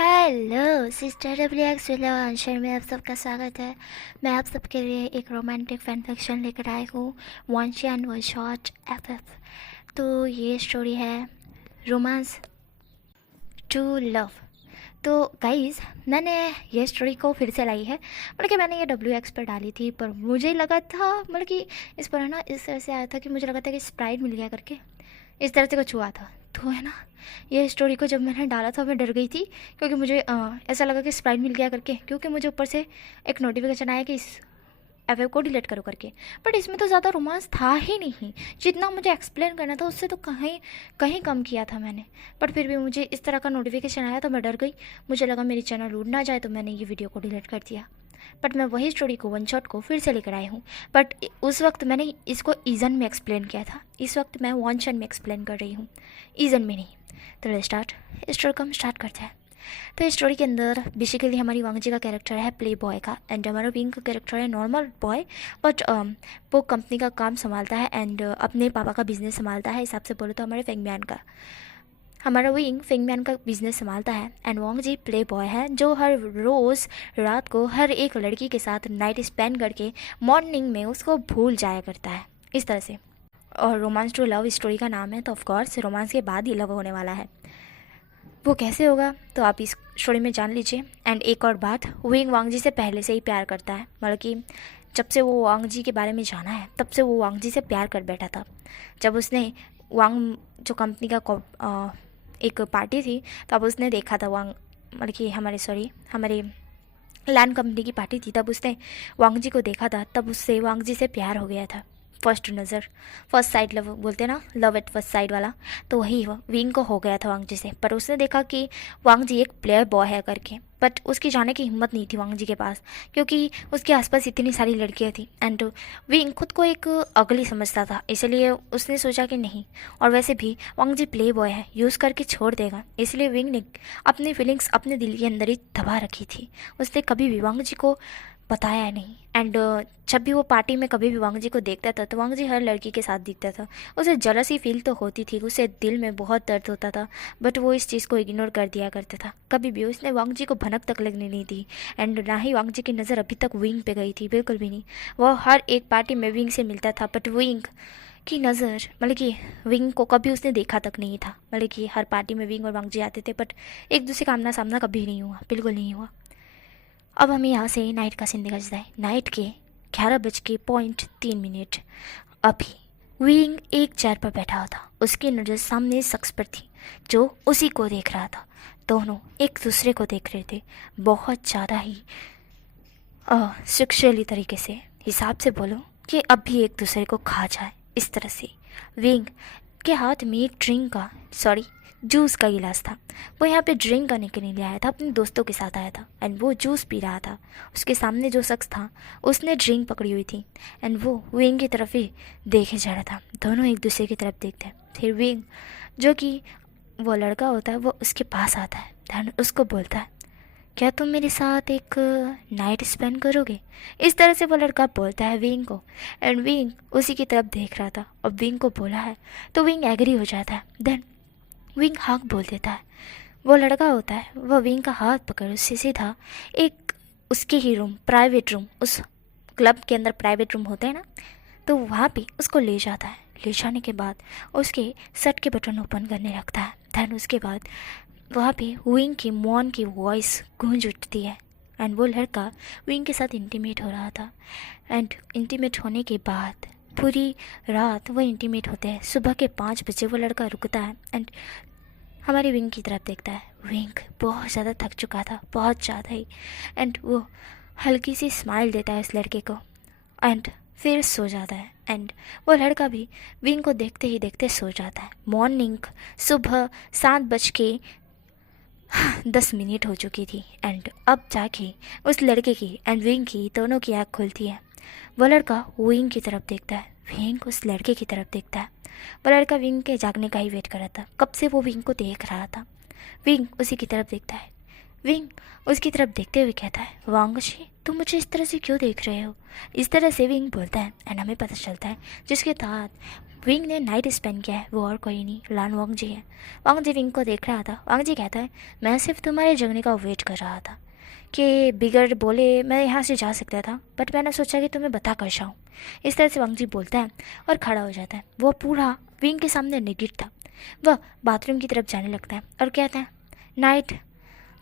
Hello sister W x answer में आप सबका स्वागत है। मैं आप सबके लिए एक रोमांटिक फैन फिक्शन लेकर आई हूँ, one she and one shot F. तो ये स्टोरी है रोमांस टू लव। तो गाइस, मैंने ये स्टोरी को फिर से लाई है। मतलब कि मैंने ये डब्ल्यू एक्स पर डाली थी, पर मुझे लगा था मतलब कि इस पर है ना, इस तरह से आया था कि मुझे लगा था कि स्प्राइट मिल गया करके, इस तरह से कुछ हुआ था। तो है ना, ये स्टोरी को जब मैंने डाला था मैं डर गई थी, क्योंकि मुझे ऐसा लगा कि स्प्राइट मिल गया करके, क्योंकि मुझे ऊपर से एक नोटिफिकेशन आया कि इस एफ को डिलीट करो करके। बट इसमें तो ज़्यादा रोमांस था ही नहीं, जितना मुझे एक्सप्लेन करना था उससे तो कहीं कहीं कम किया था मैंने। बट फिर भी मुझे इस तरह का नोटिफिकेशन आया तो मैं डर गई। मुझे लगा मेरी चैनल उड़ ना जाए, तो मैंने ये वीडियो को डिलीट कर दिया। बट मैं वही स्टोरी को, वन शॉट को फिर से लेकर आई हूँ। बट उस वक्त मैंने इसको ईजन में एक्सप्लेन किया था, इस वक्त मैं वन शॉट में एक्सप्लेन कर रही हूँ, ईजन में नहीं। तो स्टार्ट स्टोरी को हम स्टार्ट करते हैं। तो इस स्टोरी के अंदर बेसिकली हमारी वांगजी का कैरेक्टर है प्ले बॉय का, एंड हमारा विंग का कैरेक्टर है नॉर्मल बॉय। बट वो कंपनी का काम संभालता है एंड अपने पापा का बिजनेस संभालता है। हिसाब से बोलो तो हमारे फेंगम्यान का, हमारा विंग फेंगम्यान का बिजनेस संभालता है। एंड वांगजी प्ले बॉय है, जो हर रोज़ रात को हर एक लड़की के साथ नाइट स्पेंड करके मॉर्निंग में उसको भूल जाया करता है, इस तरह से। और रोमांस टू लव स्टोरी का नाम है, तो ऑफकोर्स रोमांस के बाद ही लव होने वाला है। वो कैसे होगा तो आप इस स्टोरी में जान लीजिए। एंड एक और बात, विंग वांगजी से पहले से ही प्यार करता है, मतलब कि जब से वो वांगजी के बारे में जाना है तब से वो वांगजी से प्यार कर बैठा था। जब उसने वांग जो कंपनी का एक पार्टी थी, तब उसने देखा था वांग, मतलब कि हमारे लैंड कंपनी की पार्टी थी, तब उसने वांगजी को देखा था, तब उससे वांगजी से प्यार हो गया था। फर्स्ट नज़र, फर्स्ट साइड लव बोलते ना, लव एट फर्स्ट साइड वाला, तो वही विंग को हो गया था वांगजी से। पर उसने देखा कि वांगजी एक प्लेयर बॉय है करके, बट उसकी जाने की हिम्मत नहीं थी वांगजी के पास, क्योंकि उसके आसपास इतनी सारी लड़कियां थी। एंड विंग खुद को एक अगली समझता था, इसलिए उसने सोचा कि नहीं, और वैसे भी वांगजी प्ले बॉय है, यूज़ करके छोड़ देगा। इसलिए विंग ने अपनी फीलिंग्स अपने दिल के अंदर ही दबा रखी थी, उसने कभी भी वांगजी को बताया नहीं। एंड जब भी वो पार्टी में कभी भी वांगजी को देखता था, तो वांगजी हर लड़की के साथ दिखता था। उसे जलसी फील तो होती थी, उसे दिल में बहुत दर्द होता था, बट वो इस चीज़ को इग्नोर कर दिया करता था। कभी भी उसने वांगजी को भनक तक लगने नहीं दी, एंड ना ही वांगजी की नज़र अभी तक विंग पे गई थी, बिल्कुल भी नहीं। वो हर एक पार्टी में विंग से मिलता था, बट विंग की नज़र, मतलब कि विंग को कभी उसने देखा तक नहीं था। मतलब कि हर पार्टी में विंग और वांगजी आते थे, बट एक दूसरे का आमना सामना कभी नहीं हुआ, बिल्कुल नहीं हुआ। अब हमें यहाँ से नाइट का सीन दिखाई जाए। नाइट के 11:03। अभी विंग एक चेयर पर बैठा हुआ था, उसकी नज़र सामने शख्स पर थी जो उसी को देख रहा था। दोनों एक दूसरे को देख रहे थे, बहुत ज़्यादा ही सेक्सुअली तरीके से, हिसाब से बोलो कि अब भी एक दूसरे को खा जाए, इस तरह से। विंग के हाथ में एक जूस का गिलास था। वो यहाँ पे ड्रिंक करने के लिए आया था, अपने दोस्तों के साथ आया था, एंड वो जूस पी रहा था। उसके सामने जो शख्स था उसने ड्रिंक पकड़ी हुई थी, एंड वो विंग की तरफ ही देखे जा रहा था। दोनों एक दूसरे की तरफ देखते हैं। फिर विंग, जो कि वो लड़का होता है, वो उसके पास आता है, ध्यान उसको बोलता है, क्या तुम मेरे साथ एक नाइट स्पेंड करोगे? इस तरह से वो लड़का बोलता है विंग को, एंड विंग उसी की तरफ देख रहा था और विंग को बोला है, तो विंग एग्री हो जाता है। देन विंग हाँ बोल देता है। वो लड़का होता है, वह विंग का हाथ पकड़ उससे सीधा एक उसके ही रूम, प्राइवेट रूम, उस क्लब के अंदर प्राइवेट रूम होते हैं ना, तो वहाँ पे उसको ले जाता है। ले जाने के बाद उसके शर्ट के बटन ओपन करने लगता है। दैन उसके बाद वहाँ पे विंग की मॉन की वॉइस गूंज उठती है, एंड वो लड़का विंग के साथ इंटीमेट हो रहा था। एंड इंटीमेट होने के बाद पूरी रात वो इंटीमेट होते हैं। सुबह के 5 बजे वो लड़का रुकता है एंड हमारी विंग की तरफ देखता है। विंग बहुत ज़्यादा थक चुका था, बहुत ज़्यादा ही, एंड वो हल्की सी स्माइल देता है उस लड़के को, एंड फिर सो जाता है। एंड वो लड़का भी विंग को देखते ही देखते सो जाता है। मॉर्निंग सुबह 7:10 हो चुकी थी, एंड अब जाके उस लड़के की एंड विंग की दोनों की आँख खुलती है। वो लड़का विंग की तरफ देखता है, विंग उस लड़के की तरफ देखता है। वो लड़का विंग के जागने का ही वेट कर रहा था, कब से वो विंग को देख रहा था। विंग उसी की तरफ देखता है। विंग उसकी तरफ देखते हुए कहता है, वांगशी तुम मुझे इस तरह से क्यों देख रहे हो? इस तरह से विंग बोलता है, एंड हमें पता चलता है जिसके साथ विंग ने नाइट स्पेंड किया है वो और कोई नहीं, लान वांग जी है। वांग जी विंग को देख रहा था। वांग जी कहता है, मैं सिर्फ तुम्हारे जगने का वेट कर रहा था कि बिगर बोले मैं यहाँ से जा सकता था, बट मैंने सोचा कि तुम्हें बता कर जाऊँ। इस तरह से वांग जी बोलता है और खड़ा हो जाता है। वो पूरा विंग के सामने निगिट था। वह बाथरूम की तरफ जाने लगता है और कहता है, नाइट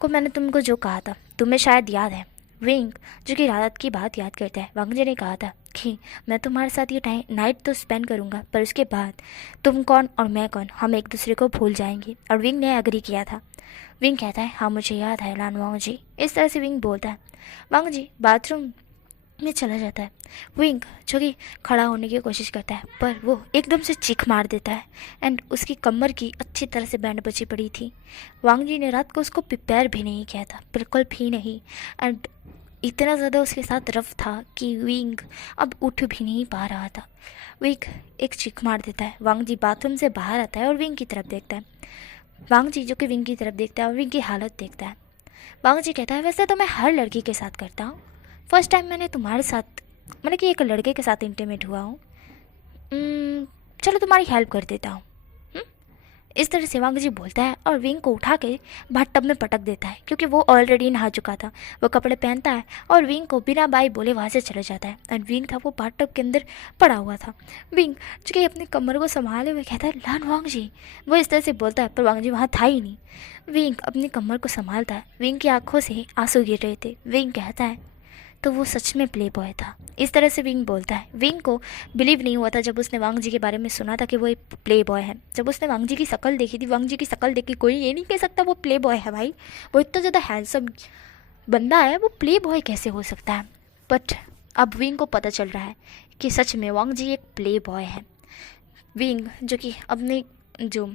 को मैंने तुमको जो कहा था तुम्हें शायद याद है। विंग जो कि रात की बात याद करता है, वांग जी ने कहा था कि मैं तुम्हारे साथ ये टाइम नाइट तो स्पेंड करूँगा, पर उसके बाद तुम कौन और मैं कौन, हम एक दूसरे को भूल जाएंगे। और विंग ने एग्री किया था। विंग कहता है, हाँ मुझे याद है लान वांग जी। इस तरह से विंग बोलता है। वांग जी बाथरूम में चला जाता है। विंग जो कि खड़ा होने की कोशिश करता है, पर वो एकदम से चीख मार देता है एंड उसकी कमर की अच्छी तरह से बैंड बची पड़ी थी। वांग जी ने रात को उसको प्रिपेयर भी नहीं किया था, बिल्कुल भी नहीं। एंड इतना ज़्यादा उसके साथ रफ था कि विंग अब उठ भी नहीं पा रहा था। विंग एक चीख मार देता है। वांग जी बाथरूम से बाहर आता है और विंग की तरफ देखता है। वांग जी जो कि विंग की तरफ देखता है और विंग की हालत देखता है। वांग जी कहता है, वैसे तो मैं हर लड़की के साथ करता हूँ, फर्स्ट टाइम मैंने तुम्हारे साथ मतलब कि एक लड़के के साथ इंटीमेट हुआ हूँ। चलो तुम्हारी हेल्प कर देता हूँ। इस तरह से वांग जी बोलता है और विंग को उठा के टब में पटक देता है, क्योंकि वो ऑलरेडी नहा चुका था। वो कपड़े पहनता है और विंग को बिना बाई बोले वहाँ से चला जाता है। एंड विंग था वो टब के अंदर पड़ा हुआ था। विंग जो कि अपनी कमर को संभाले हुए कहता है, लान वांग जी। वो इस तरह से बोलता है, पर वांग जी वहाँ था ही नहीं। विंग अपनी कमर को संभालता है। विंग की आंखों से आंसू गिर रहे थे। विंग कहता है, तो वो सच में प्ले बॉय था। इस तरह से विंग बोलता है। विंग को बिलीव नहीं हुआ था जब उसने वांग जी के बारे में सुना था कि वो एक प्ले बॉय है। जब उसने वांग जी की शक्ल देखी थी, वांग जी की शक्ल देख के कोई ये नहीं कह सकता वो प्ले बॉय है भाई, वो इतना ज़्यादा हैंडसम बंदा है, वो प्ले बॉय कैसे हो सकता है। बट अब विंग को पता चल रहा है कि सच में वांग जी एक प्ले बॉय है। विंग जो कि अपने जो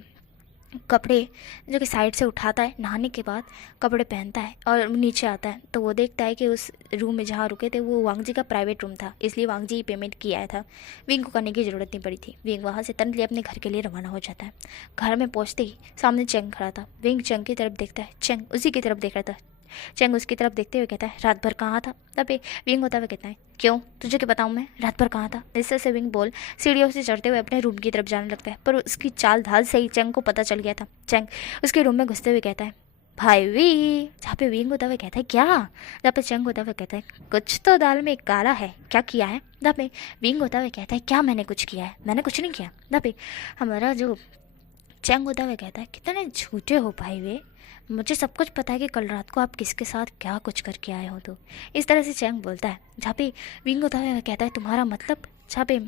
कपड़े जो कि साइड से उठाता है, नहाने के बाद कपड़े पहनता है और नीचे आता है, तो वो देखता है कि उस रूम में जहाँ रुके थे वो वांग जी का प्राइवेट रूम था, इसलिए वांग जी पेमेंट किया आया था। विंग को करने की ज़रूरत नहीं पड़ी थी। विंग वहाँ से तुरंत अपने घर के लिए रवाना हो जाता है। घर में पहुँचते ही सामने चेंग खड़ा था। विंग चेंग की तरफ देखता है, चेंग उसी की तरफ देख रहा था। चेंग उसकी तरफ देखते हुए कहता है, रात भर कहाँ था। तब विंग होता हुआ कहता है, क्यों तुझे क्या बताऊँ मैं रात भर कहाँ था। इससे से विंग बोल सीढ़ियों से चढ़ते हुए अपने रूम की तरफ जाने लगता है, पर उसकी चाल ढाल से ही चेंग को पता चल गया था। चेंग उसके रूम में घुसते हुए कहता है, भाई वी। जहाँ पे विंग होता हुआ कहता है, क्या। जहाँ पे चेंग होता हुआ कहता है, कुछ तो दाल में काला है, क्या किया है। जहाँ पे विंग होता हुआ कहता है, क्या मैंने कुछ किया है, मैंने कुछ नहीं किया। जहाँ पे हमारा जो चेंग होता हुआ कहता है, कितने झूठे हो भाई वे, मुझे सब कुछ पता है कि कल रात को आप किसके साथ क्या कुछ करके आए हो। तो इस तरह से चेंग बोलता है। जहाँ पे विंग होता हुआ कहता है, तुम्हारा मतलब। जहाँ पे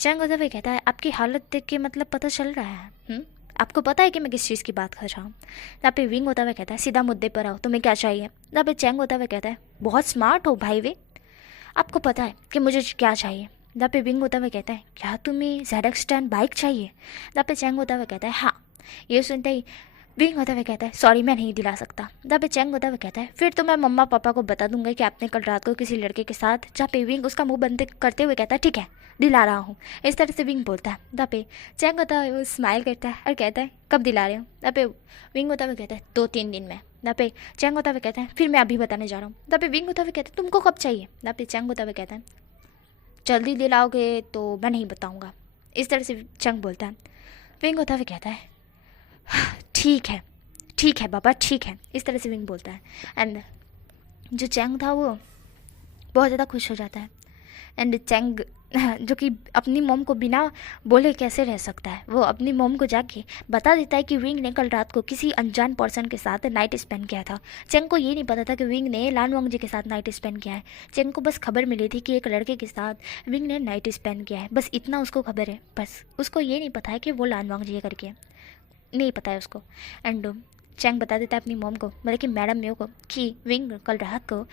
चेंग होता हुआ कहता है, आपकी हालत देख के मतलब पता चल रहा है, आपको पता है कि मैं किस चीज़ की बात कर रहा हूँ। जहाँ पे विंग होता हुआ कहता है, सीधा मुद्दे पर आओ, तुम्हें क्या चाहिए। जहाँ पे चेंग होता हुआ कहता है, बहुत स्मार्ट हो भाई वे, आपको पता है कि मुझे क्या चाहिए। जहाँ पे विंग होता हुआ कहता है, क्या तुम्हें ZX10 बाइक चाहिए। जहाँ पे चेंग होता हुआ कहता है, हाँ। ये सुनते ही विंग होता हुआ कहता है, सॉरी मैं नहीं दिला सकता। जहाँ पे चेंग होता हुआ कहता है, फिर तो मैं मम्मा पापा को बता दूंगा कि आपने कल रात को किसी लड़के के साथ। जहाँ पे विंग उसका मुंह बंद करते हुए कहता है, ठीक है दिला रहा हूँ। इस तरह से विंग बोलता है। जहाँ पे चेंग होता है वो स्माइल करता है और कहता है, कब दिला रहे हो। जहाँ पे विंग होता हुआ कहता है, 2-3 दिन में। जहाँ पे चेंग होता हुआ कहता है, फिर मैं अभी बताने जा रहा हूँ। जहाँ पे विंग होता हुआ कहता है, तुमको कब चाहिए। जहाँ पे चेंग होता हुआ कहता है, जल्दी दिलाओगे तो मैं नहीं बताऊँगा। इस तरह से चेंग बोलता है। विंग होता हुआ कहता है, ठीक है ठीक है बाबा ठीक है। इस तरह से विंग बोलता है। एंड जो चेंग था वो बहुत ज़्यादा खुश हो जाता है। एंड चेंग जो कि अपनी मॉम को बिना बोले कैसे रह सकता है, वो अपनी मॉम को जाके बता देता है कि विंग ने कल रात को किसी अनजान पर्सन के साथ नाइट स्पेंड किया था। चेंग को ये नहीं पता था कि विंग ने लान वांग जी के साथ नाइट स्पेंड किया है। चेंग को बस खबर मिली थी कि एक लड़के के साथ विंग ने नाइट स्पेंड किया है, बस इतना उसको खबर है। बस उसको ये नहीं पता है कि वो लान वांग जी करके नहीं पता है उसको। एंड चेंग बता देता है अपनी मॉम को, मतलब कि मैडम म्यू को, कि विंग कल रात को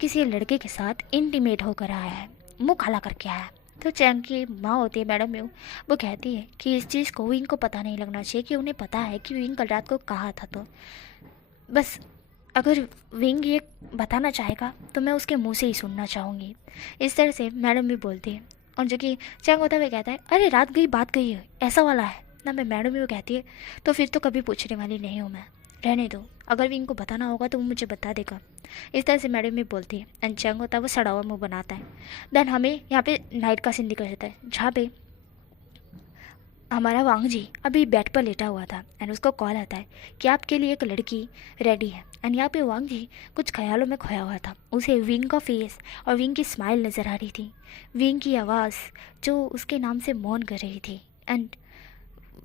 किसी लड़के के साथ इंटीमेट होकर आया है, मुँह काला करके आया है। तो चेंग की माँ होती है मैडम म्यू, वो कहती है कि इस चीज़ को विंग को पता नहीं लगना चाहिए कि उन्हें पता है कि विंग कल रात को कहाँ था। तो बस अगर विंग ये बताना चाहेगा तो मैं उसके मुँह से ही सुनना चाहूँगी। इस तरह से मैडम भी बोलती है। और जो कि चेंग होता हुआ कहता है, अरे रात गई बात गई है, ऐसा वाला है ना। मैं मैडम भी वो कहती है, तो फिर तो कभी पूछने वाली नहीं हूँ मैं, रहने दो, अगर विंग को बताना होगा तो वो मुझे बता देगा। इस तरह से मैडम भी बोलती है। एंड चेंग होता है वो सड़ा हुआ मुँह बनाता है। देन हमें यहाँ पे नाइट का सीन दिखा जाता है, जहाँ पे हमारा वांग जी अभी बेड पर लेटा हुआ था एंड उसको कॉल आता है कि आपके लिए एक लड़की रेडी है। एंड यहाँ पे वांग जी कुछ ख्यालों में खोया हुआ था। उसे विंग का फेस और विंग की स्माइल नज़र आ रही थी, विंग की आवाज़ जो उसके नाम से मौन कर रही थी। एंड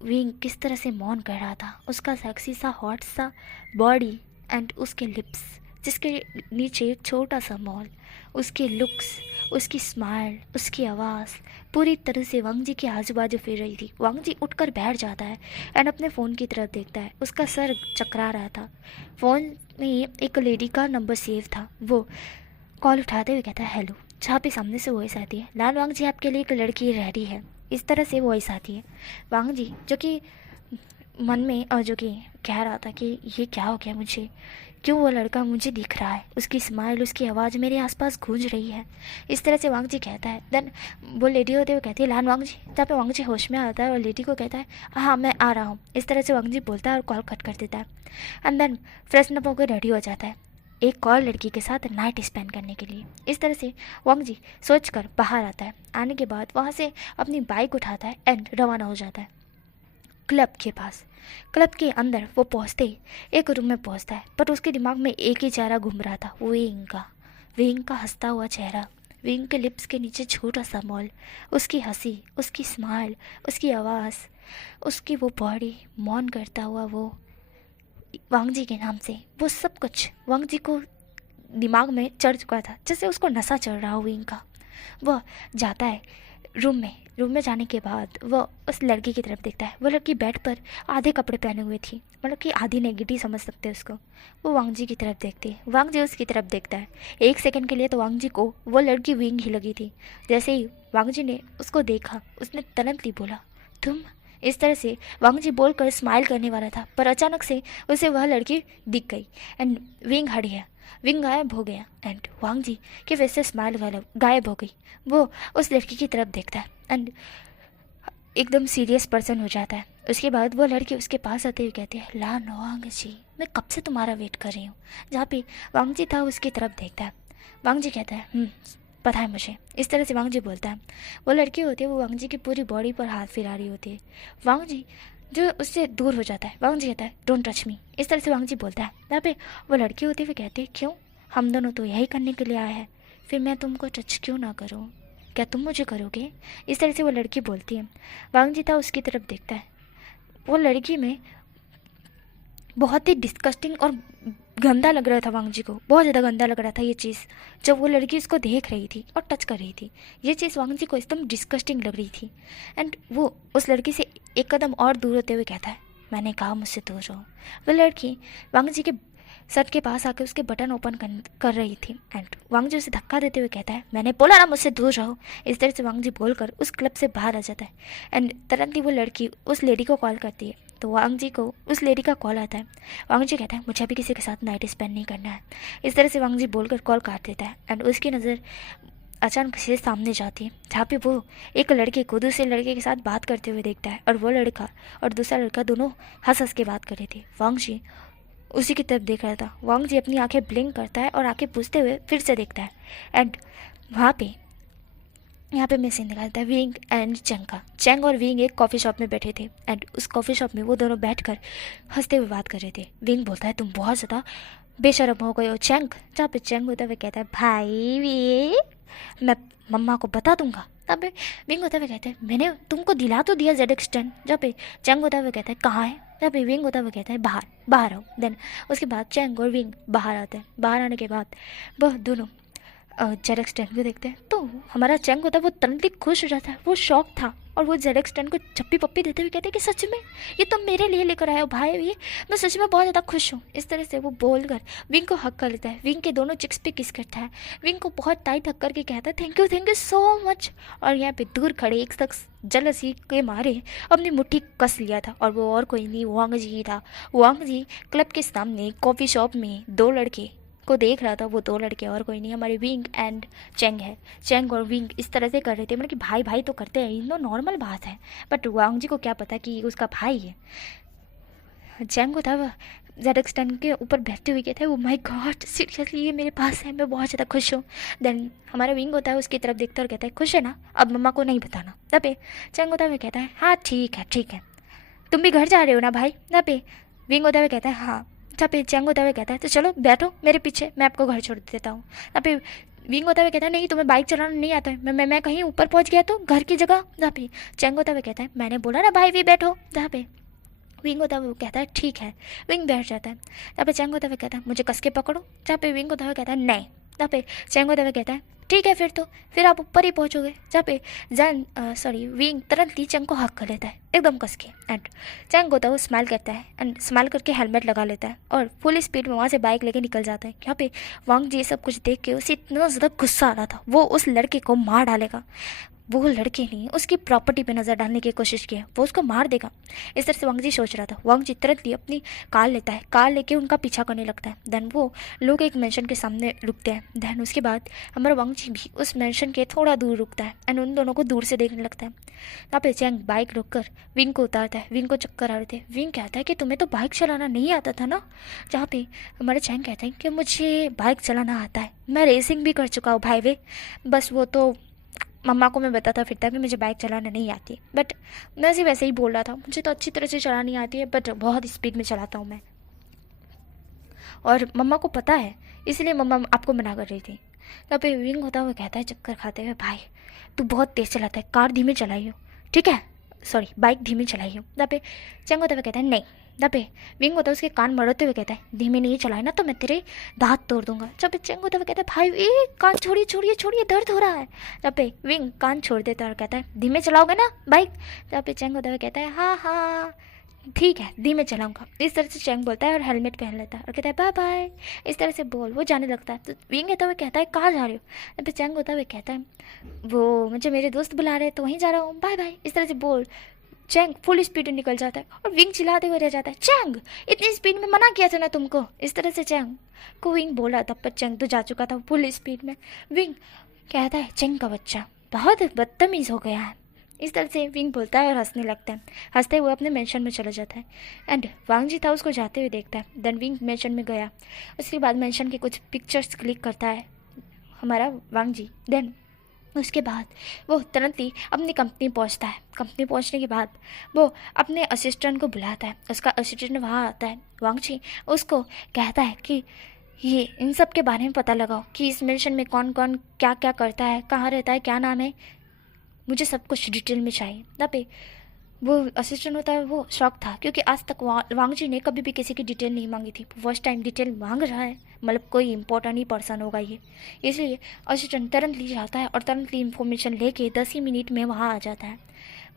विंग किस तरह से मौन कर रहा था, उसका सेक्सी सा हॉट सा बॉडी एंड उसके लिप्स जिसके नीचे एक छोटा सा मॉल, उसके लुक्स, उसकी स्माइल, उसकी आवाज़ पूरी तरह से वांग जी के आजू बाजू फिर रही थी। वांग जी उठकर बैठ जाता है एंड अपने फ़ोन की तरफ देखता है। उसका सर चकरा रहा था। फ़ोन में एक लेडी का नंबर सेव था। वो कॉल उठाते हुए कहता है हेलो, जहाँ पे सामने से वॉइस आती है लाल वांग जी आपके लिए एक लड़की रेडी है। इस तरह से वॉइस आती है। वांग जी जो कि मन में और जो कि कह रहा था कि ये क्या हो गया, मुझे क्यों वो लड़का मुझे दिख रहा है, उसकी स्माइल, उसकी आवाज़ मेरे आसपास गूंज रही है। इस तरह से वांग जी कहता है। देन वो लेडी होते हुए कहती है लान वांग जी। जहाँ पे वांग जी होश में आता है और लेडी को कहता है हाँ मैं आ रहा हूँ। इस तरह से वांग जी बोलता है और कॉल कट कर देता है। एंड देन फ्रेशन अप होकर रेडी हो जाता है एक और लड़की के साथ नाइट स्पेंड करने के लिए। इस तरह से वांग जी सोच कर बाहर आता है। आने के बाद वहाँ से अपनी बाइक उठाता है एंड रवाना हो जाता है क्लब के पास। क्लब के अंदर वो पहुँचते ही एक रूम में पहुँचता है, बट उसके दिमाग में एक ही चेहरा घूम रहा था, विंग का हंसता हुआ चेहरा, विंग के लिप्स के नीचे छोटा सा मॉल, उसकी हंसी, उसकी स्माइल, उसकी आवाज़, उसकी वो बॉडी, मौन करता हुआ वो वांग जी के नाम से, वो सब कुछ वांग जी को दिमाग में चढ़ चुका था, जैसे उसको नशा चढ़ रहा हो विंग का। वह जाता है रूम में जाने के बाद वह उस लड़की की तरफ देखता है। वो लड़की बेड पर आधे कपड़े पहने हुए थी, मतलब कि आधी नेगेटिव समझ सकते हैं उसको। वो वांग जी की तरफ देखती है, वांग जी उसकी तरफ देखता है। एक सेकंड के लिए तो वांग जी को वो लड़की विंग ही लगी थी। जैसे ही वांग जी ने उसको देखा, उसने तुरंत ही बोला तुम। इस तरह से वांग जी बोलकर स्माइल करने वाला था, पर अचानक से उसे वह लड़की दिख गई एंड विंग हट गया, विंग गायब हो गया एंड वांग जी के फेस से स्माइल गायब हो गई। वो उस लड़की की तरफ देखता है एंड एकदम सीरियस पर्सन हो जाता है। उसके बाद वो लड़की उसके पास आते हुए कहती है लान वांग जी मैं कब से तुम्हारा वेट कर रही हूँ। जहाँ पे वांग जी था उसकी तरफ देखता है। वांग जी कहता है पता है मुझे। इस तरह से वांग जी बोलता है। वो लड़की होती है वो वांग जी की पूरी बॉडी पर हाथ फिरा रही होती है। वांग जी जो उससे दूर हो जाता है। वांग जी कहता है डोंट टच मी। इस तरह से वांग जी बोलता है। यहाँ पे वो लड़की होती है वो कहती है क्यों, हम दोनों तो यही करने के लिए आए हैं, फिर मैं तुमको टच क्यों ना करूँ, क्या तुम मुझे करोगे। इस तरह से वो लड़की बोलती है। वांग जी था उसकी तरफ देखता है। वो लड़की में बहुत ही डिस्कस्टिंग और गंदा लग रहा था वांग जी को, बहुत ज़्यादा गंदा लग रहा था ये चीज़। जब वो लड़की उसको देख रही थी और टच कर रही थी, ये चीज़ वांग जी को एकदम डिस्कस्टिंग लग रही थी। एंड वो उस लड़की से एक कदम और दूर होते हुए कहता है मैंने कहा मुझसे दूर रहो। वो लड़की वांग जी के शर्ट के पास आकर उसके बटन ओपन कर रही थी एंड वांग जी उसे धक्का देते हुए कहता है मैंने बोला ना मुझसे दूर रहो। इस तरह से वांग जी बोलकर उस क्लब से बाहर आ जाता है एंड तुरंत ही वो लड़की उस लेडी को कॉल करती है। तो वांग जी को उस लेडी का कॉल आता है। वांग जी कहता है मुझे अभी किसी के साथ नाइट स्पेंड नहीं करना है। इस तरह से वांग जी बोलकर कॉल काट देता है एंड उसकी नज़र अचानक से सामने जाती है जहाँ पे वो एक लड़के को दूसरे लड़के के साथ बात करते हुए देखता है और वो लड़का और दूसरा लड़का दोनों हंस हंस के बात कर रहे थे। वांग जी उसी की तरफ देख रहा था। वांग जी अपनी आंखें ब्लिंक करता है और आंखें पूछते हुए फिर से देखता है एंड वहाँ पे यहाँ पे मैं सीन निकालता है विंग एंड चेंग का। चेंग और विंग एक कॉफ़ी शॉप में बैठे थे एंड उस कॉफ़ी शॉप में वो दोनों बैठकर हंसते हुए बात कर रहे थे। विंग बोलता है तुम बहुत ज़्यादा बेशरम हो गए हो चेंग। जहाँ पे चेंग होता हुआ कहता है भाई वी मैं मम्मा को बता दूंगा। तब विंग होता हुआ कहता है मैंने तुमको दिला तो दिया ZX10। जहाँ पे चेंग होता हुआ कहता है कहाँ है। जहाँ पे विंग होता हुआ कहता है बाहर आओ। देन उसके बाद चेंग और विंग बाहर आते हैं। बाहर आने के बाद वह दोनों ZX10 को देखते हैं तो हमारा चेंग होता है वो तुरंत ही खुश हो जाता है। वो शौक था और वो ZX10 को चप्पी पप्पी देते हुए कहते हैं कि सच में ये तुम मेरे लिए लेकर आए हो भाई, ये मैं सच में बहुत ज़्यादा खुश हूँ। इस तरह से वो बोलकर विंग को हक कर लेता है। विंग के दोनों चिक्स पे किस करता है। विंग को बहुत टाइट हक करके कहता है थैंक यू सो मच। और यहाँ पे दूर खड़े एक शख्स जलसी के मारे अपनी मुट्ठी कस लिया था और वो और कोई नहीं वांग जी ही था। वांग जी क्लब के सामने कॉफ़ी शॉप में दो लड़के को देख रहा था। वो दो लड़के और कोई नहीं हमारे विंग एंड चेंग है। चेंग और विंग इस तरह से कर रहे थे, मतलब कि भाई भाई तो करते हैं, इन नॉर्मल बात है, बट वांग जी को क्या पता कि उसका भाई है। चेंग को था ZX10 के ऊपर बैठते हुए कहता है, ओ माय गॉड सीरियसली ये मेरे पास है, मैं बहुत ज़्यादा खुश हूँ। देन हमारा विंग होता है उसकी तरफ देखता और कहता है, खुश है ना, अब मम्मा को नहीं बताना। तबे चैंग होता हुआ कहता है, हाँ ठीक है, तुम भी घर जा रहे हो ना भाई। तबे विंग होता हुआ कहता है, हाँ। तबे चैंग होता हुआ कहता है, तो चलो बैठो मेरे पीछे, मैं आपको घर छोड़ देता हूँ। तबे विंग होता हुआ कहता है, नहीं तुम्हें बाइक चलाना नहीं आता है, मैं कहीं ऊपर पहुँच गया तो घर की जगह। जहाँ पे चैंग होता हुआ कहता है, मैंने बोला ना भाई भी बैठो। जहाँ पे विंग होता हुआ कहता है, ठीक है। विंग बैठ जाता है। जहाँ पे चैंग होता हुआ कहता है, मुझे कस के पकड़ो। जहाँ पे विंग होता हुआ कहता है, नहीं। जहाँ पे चैंग होता हुआ कहता है, ठीक है फिर आप ऊपर ही पहुँचोगे। जहाँ पे विंग तुरंत ही चैंग को हक कर लेता है एकदम कस के। एंड चैंग होता है स्माइल करता है एंड स्माइल करके हेलमेट लगा लेता है और फुल स्पीड में वहाँ से बाइक लेके निकल जाता है। यहाँ पे वांग जी सब कुछ देख के उसे इतना ज़्यादा गुस्सा आ रहा था, वो उस लड़के को मार डालेगा। वो लड़के ने उसकी प्रॉपर्टी पे नज़र डालने की कोशिश की है, वो उसको मार देगा। इस तरह से वांग जी सोच रहा था। वांग जी तुरंत ही अपनी कार लेता है, कार लेके उनका पीछा करने लगता है। देन वो लोग एक मेंशन के सामने रुकते हैं। देन उसके बाद हमारा वांग जी भी उस मेंशन के थोड़ा दूर रुकता है एंड उन दोनों को दूर से देखने लगता है। यहाँ पे चैंग बाइक रोक कर विंग को उतारता है। विंग को चक्कर आ रहे थे। विंग कहता है कि तुम्हें तो बाइक चलाना नहीं आता था ना। जहाँ पे हमारे चैंग कहते हैं कि मुझे बाइक चलाना आता है, मैं रेसिंग भी कर चुका हूँ भाई वे, बस वो तो मम्मा को मैं बताता फिरता कि मुझे बाइक चलाना नहीं आती, बट मैं सिर्फ वैसे ही बोल रहा था, मुझे तो अच्छी तरह से चलानी आती है बट बहुत स्पीड में चलाता हूँ मैं, और मम्मा को पता है इसलिए मम्मा आपको मना कर रही थी। तब पे विंग होता हुआ कहता है चक्कर खाते हुए, भाई तू बहुत तेज़ चलाता है, कार धीमे चलाइयो, ठीक है, सॉरी बाइक धीमे चलाइयो। तब पे चंग होता हुआ कहता है नहीं। तब पे विंग होता है उसके कान मरोते हुए कहता है, धीमे नहीं चलाए ना तो मैं तेरे दांत तोड़ दूंगा। जब पे चंग होता हुआ कहता है, भाई ए कान छोड़िए दर्द हो रहा है। तब पे विंग कान छोड़ देता है और कहता है, धीमे चलाओगे ना बाइक। तब पे चंग होता हुआ कहता है, हाँ ठीक है धीमे चलाऊंगा। इस तरह से चैंग बोलता है और हेलमेट पहन लेता है और कहता है बाय बाय। इस तरह से बोल वो जाने लगता है। तो विंग होता हुआ कहता है, कहाँ जा रहे हो। तब पे चैंग होता हुआ कहता है, वो मुझे मेरे दोस्त बुला रहे हैं तो वहीं जा रहा हूँ, बाय बाय। इस तरह से बोल चैंग फुल स्पीड में निकल जाता है और विंग चिल्लाते हुए रह जाता है, चैंग इतनी स्पीड में मना किया था ना तुमको। इस तरह से चैंग को विंग बोला, तब पर चैंग तो जा चुका था फुल स्पीड में। विंग कहता है, चैंग का बच्चा बहुत बदतमीज़ हो गया है। इस तरह से विंग बोलता है और हंसने लगता है। हंसते हुए अपने मेंशन में चला जाता है एंड वांग जी था उसको जाते हुए देखता है। देन विंग मेंशन में गया, उसके बाद मेंशन के कुछ पिक्चर्स क्लिक करता है हमारा वांग जी। देन उसके बाद वो तुरंत ही अपनी कंपनी पहुंचता है। कंपनी पहुंचने के बाद वो अपने असिस्टेंट को बुलाता है। उसका असिस्टेंट वहाँ आता है। वांग जी उसको कहता है कि ये इन सब के बारे में पता लगाओ कि इस मिशन में कौन कौन क्या क्या करता है, कहाँ रहता है, क्या नाम है, मुझे सब कुछ डिटेल में चाहिए। तब पे वो असिस्टेंट होता है वो शॉक था क्योंकि आज तक वांग जी ने कभी भी किसी की डिटेल नहीं मांगी थी, फर्स्ट टाइम डिटेल मांग रहा है, मतलब कोई इंपॉर्टेंट ही पर्सन होगा ये। इसलिए असिस्टेंट तुरंत ली जाता है और तुरंत ही इंफॉर्मेशन लेके 10 ही मिनट में वहाँ आ जाता है।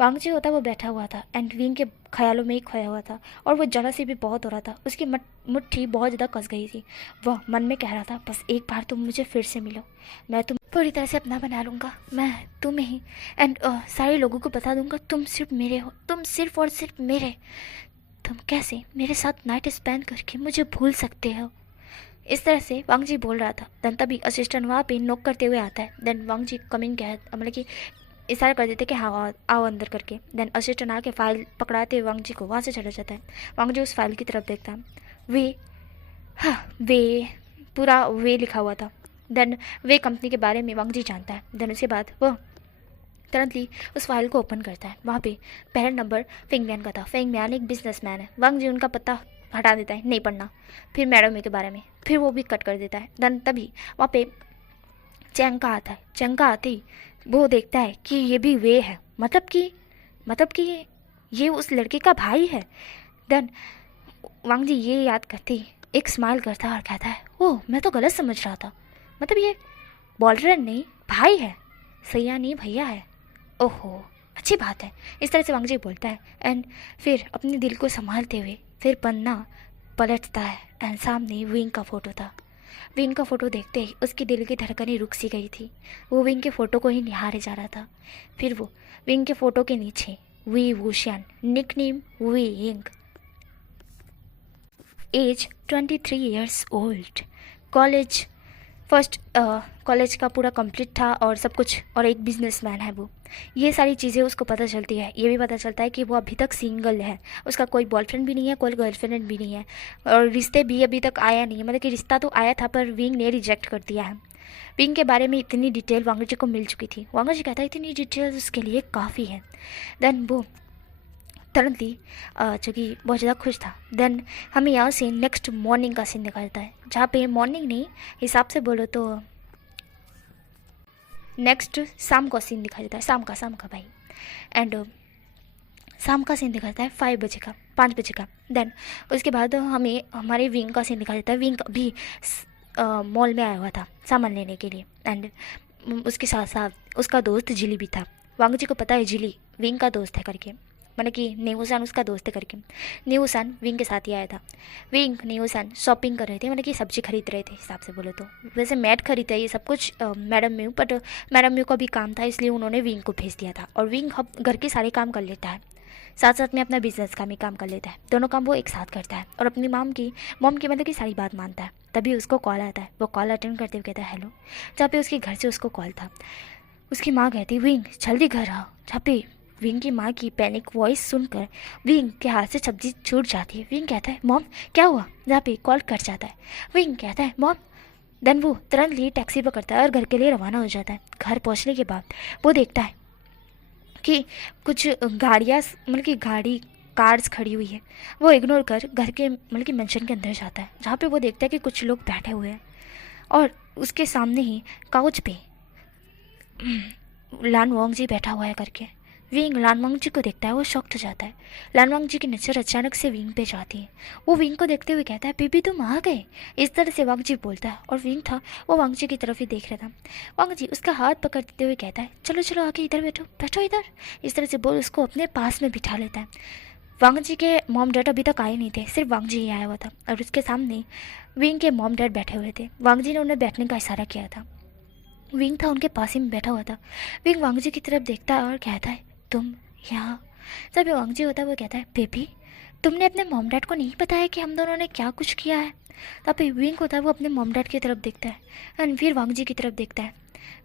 वांग जी होता है वो बैठा हुआ था एंड विंग के ख्यालों में ही खोया हुआ था और वो जला से भी बहुत हो रहा था। उसकी मुट्ठी बहुत ज़्यादा कस गई थी। वह मन में कह रहा था, बस एक बार तुम मुझे फिर से मिलो, मैं तुम पूरी तरह से अपना बना लूँगा, मैं तुम्हें ही एंड सारे लोगों को बता दूँगा तुम सिर्फ मेरे हो, तुम सिर्फ और सिर्फ मेरे। तुम कैसे मेरे साथ नाइट स्पेंड करके मुझे भूल सकते हो। इस तरह से वांग जी बोल रहा था। देन तभी असिस्टेंट वहाँ पे नॉक करते हुए आता है। देन वांग जी कमिंग कह मतलब कि इशारा कर देते कि हाँ आओ अंदर करके। देन असिस्टेंट आके फाइल पकड़ाते हुए वांग जी को वहाँ से चला जाता है। वांग जी उस फाइल की तरफ देखता है। वे पूरा वे लिखा हुआ था। देन वे कंपनी के बारे में वांग जी जानता है। देन उसके बाद वो तुरंत ही उस फाइल को ओपन करता है। वहाँ पे पहला नंबर फेंग मियान का था। फेंग मियान एक बिजनेसमैन है। वांग जी उनका पता हटा देता है, नहीं पढ़ना। फिर मैडम के बारे में फिर वो भी कट कर देता है। देन तभी वहाँ पे चैंग का आता है। चैंग का आते ही वो देखता है कि ये भी वे है, मतलब कि ये उस लड़के का भाई है। देन वांग जी ये याद करते ही एक स्माइल करता है और कहता है, ओह मैं तो गलत समझ रहा था, मतलब ये बॉलरन नहीं भाई है, सैया नहीं भैया है। ओहो अच्छी बात है। इस तरह से वांग जी बोलता है एंड फिर अपने दिल को संभालते हुए फिर पन्ना पलटता है एंड सामने विंग का फ़ोटो था। विंग का फ़ोटो देखते ही उसकी दिल की धड़कनें रुक सी गई थी। वो विंग के फ़ोटो को ही निहारे जा रहा था। फिर वो विंग के फ़ोटो के नीचे Wei Wuxian, nickname Ying, age 23 years old, college first college का पूरा कंप्लीट था और सब कुछ, और एक बिजनेसमैन है वो। ये सारी चीज़ें उसको पता चलती है। ये भी पता चलता है कि वो अभी तक सिंगल है, उसका कोई बॉयफ्रेंड भी नहीं है, कोई गर्लफ्रेंड भी नहीं है, और रिश्ते भी अभी तक आया नहीं है। मतलब कि रिश्ता तो आया था पर विंग ने रिजेक्ट कर दिया है। विंग के बारे में इतनी डिटेल वांगू जी को मिल चुकी थी। वांगू जी कहता है इतनी डिटेल उसके लिए काफ़ी है। देन वो तुरंत जो कि बहुत ज़्यादा खुश था। देन हमें यहाँ से नेक्स्ट मॉर्निंग का सीन दिखाता है, जहाँ पे मॉर्निंग नहीं, हिसाब से बोलो तो नेक्स्ट शाम का सीन दिखाई देता है। शाम का भाई। एंड शाम का सीन दिखाता है 5 बजे का, 5 बजे का। देन उसके बाद हमें हमारे विंग का सीन दिखाई देता है। विंग भी मॉल में आया हुआ था सामान लेने के लिए। एंड उसके साथ साथ उसका दोस्त जिली भी था। वांगू जी को पता है जिली विंग का दोस्त है करके, मतलब कि नेहुसान उसका दोस्त है करके। नेहुसान विंग के साथ ही आया था। विंग नेहुसान शॉपिंग कर रहे थे, मतलब कि सब्जी खरीद रहे थे हिसाब से बोलो तो। वैसे मैट खरीदते ये सब कुछ madam mu, but madam mu का भी काम था इसलिए उन्होंने विंग को भेज दिया था। और विंग अब घर के सारे काम कर लेता है, साथ साथ में अपना बिजनेस का भी काम कर लेता है। दोनों काम वो एक साथ करता है और अपनी मॉम की मतलब कि सारी बात मानता है। तभी उसको कॉल आता है। वो कॉल अटेंड करते हुए कहता है हेलो, जहाँ पे उसके घर से उसको कॉल था। उसकी माँ कहती विंग जल्दी घर आओ। जहाँ पे विंग की माँ की पैनिक वॉइस सुनकर विंग के हाथ से सब्जी छूट जाती है। विंग कहता है मॉम क्या हुआ, जहाँ पे कॉल कट जाता है। विंग कहता है मॉम। देन वो तुरंत ही टैक्सी पकड़ता है और घर के लिए रवाना हो जाता है। घर पहुँचने के बाद वो देखता है कि कुछ गाड़ियाँ, मतलब कि गाड़ी कार्स खड़ी हुई है। वो इग्नोर कर घर के मतलब कि मेंशन के अंदर जाता है, जहाँ पे वो देखता है कि कुछ लोग बैठे हुए हैं और उसके सामने ही काउच पे लान वोंग जी बैठा हुआ है करके। विंग लान वोंग जी को देखता है, वो शॉक्ड हो जाता है। लान वोंग जी की नज़र अचानक से विंग पे जाती है। वो विंग को देखते हुए कहता है बेबी तुम आ गए, इस तरह से वांग जी बोलता है। और विंग था वो वांग जी की तरफ ही देख रहा था। वांग जी उसका हाथ पकड़ देते हुए कहता है चलो चलो आके इधर बैठो, बैठो इधर, इस तरह से बोल उसको अपने पास में बिठा लेता है। वांग जी के मॉम डैड अभी तक आए नहीं थे, सिर्फ वांग जी ही आया हुआ था और उसके सामने विंग के मॉम डैड बैठे हुए थे। वांग जी ने उन्हें बैठने का इशारा किया था। विंग था उनके पास ही में बैठा हुआ था। विंग वांग जी की तरफ देखता है और कहता है तुम यहाँ। जब वांग जी होता है वो कहता है बेबी तुमने अपने मॉम डैड को नहीं बताया कि हम दोनों ने क्या कुछ किया है। तब विंग होता है वो अपने मॉम डैड की तरफ देखता है एंड फिर वांग जी की तरफ देखता है।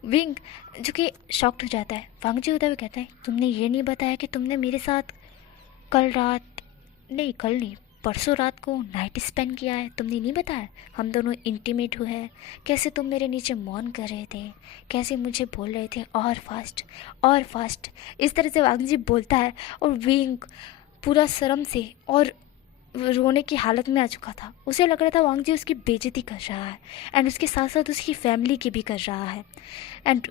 विंग जो कि शॉक्ड हो जाता है। वांग जी होता है वो कहता है तुमने ये नहीं बताया कि तुमने मेरे साथ कल नहीं परसों रात को नाइट स्पेंड किया है, तुमने नहीं बताया। हम दोनों इंटीमेट हुए हैं, कैसे तुम मेरे नीचे मौन कर रहे थे, कैसे मुझे बोल रहे थे और फास्ट। इस तरह से वांग जी बोलता है और विंग पूरा शर्म से और रोने की हालत में आ चुका था। उसे लग रहा था वांग जी उसकी बेइज्जती कर रहा है एंड उसके साथ साथ उसकी फैमिली की भी कर रहा है। एंड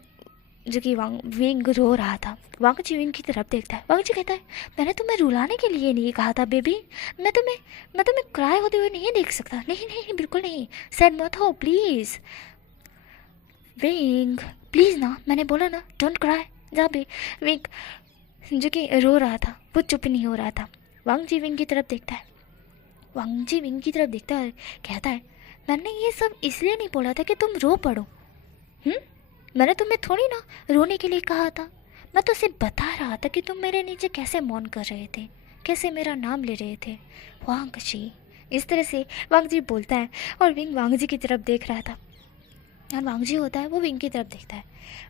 जो कि विंग रो रहा था। वांग जी विंग की तरफ देखता है। वांग जी कहता है मैंने तुम्हें रुलाने के लिए नहीं कहा था बेबी, मैं तुम्हें क्राई होते हुए नहीं देख सकता। नहीं बिल्कुल नहीं, सैड मत हो प्लीज़। विंग प्लीज़ ना, मैंने बोला ना डोंट क्राई। जहाँ पे विंग जो कि रो रहा था वो चुप नहीं हो रहा था। वांग जी विंग की तरफ देखता है। वांग जी विंग की तरफ देखता है, कहता है मैंने ये सब इसलिए नहीं बोला था कि तुम रो पड़ो। मैंने तुम्हें थोड़ी ना रोने के लिए कहा था, मैं तो सिर्फ बता रहा था कि तुम मेरे नीचे कैसे मौन कर रहे थे, कैसे मेरा नाम ले रहे थे वांग जी। इस तरह से वांग जी बोलता है और विंग वांग जी की तरफ देख रहा था और वांग जी होता है वो विंग की तरफ देखता है।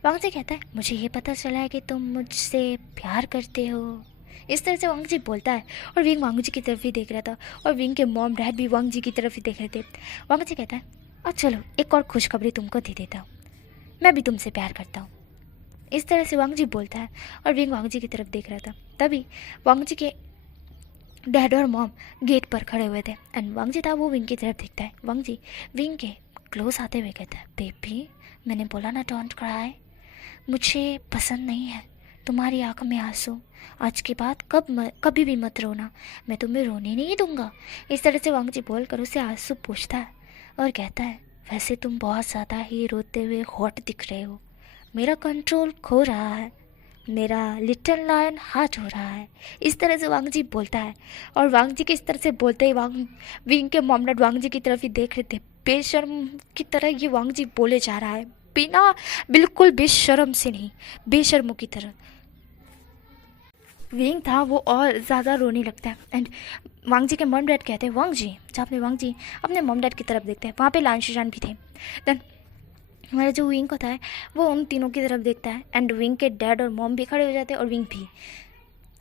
वांग जी कहता है मुझे ये पता चला है कि तुम मुझसे प्यार करते हो। इस तरह से वांग जी बोलता है और विंग वांग जी की तरफ ही देख रहा था और विंग के मॉम डैड भी वांग जी की तरफ ही देख रहे थे। वांग जी कहता है और चलो एक और खुशखबरी तुमको दे देता हूँ, मैं भी तुमसे प्यार करता हूँ। इस तरह से वांग जी बोलता है और विंग वांग जी की तरफ देख रहा था। तभी वांग जी के डैड और मॉम गेट पर खड़े हुए थे एंड वांग जी था वो विंग की तरफ देखता है। वांग जी विंग के क्लोज आते हुए कहता है बेबी मैंने बोला ना डोंट क्राई, मुझे पसंद नहीं है तुम्हारी आँख में आंसू। आज के बाद कभी भी मत रोना, मैं तुम्हें रोने नहीं दूंगा। इस तरह से वांग जी बोल कर उसे आंसू पूछता है और कहता है वैसे तुम बहुत ज़्यादा ही रोते हुए हॉट दिख रहे हो, मेरा कंट्रोल खो रहा है, मेरा लिटिल लायन हार्ट हो रहा है। इस तरह से वांग जी बोलता है और वांग जी के इस तरह से बोलते ही विंग के मॉम डैड वांग जी की तरफ ही देख रहे थे। बेशर्म की तरह ये वांग जी बोले जा रहा है, बिल्कुल बेशर्म से नहीं, बेशर्मों की तरह। विंग था वो और ज़्यादा रोने लगता है एंड वांग जी के मॉम डैड कहते हैं वांग जी, जहाँ पे वांग जी अपने मॉम डैड की तरफ देखते हैं, वहाँ पे लान शिजान भी थे। देन हमारा जो विंग होता है वो उन तीनों की तरफ देखता है एंड विंग के डैड और मॉम भी खड़े हो जाते हैं और विंग भी।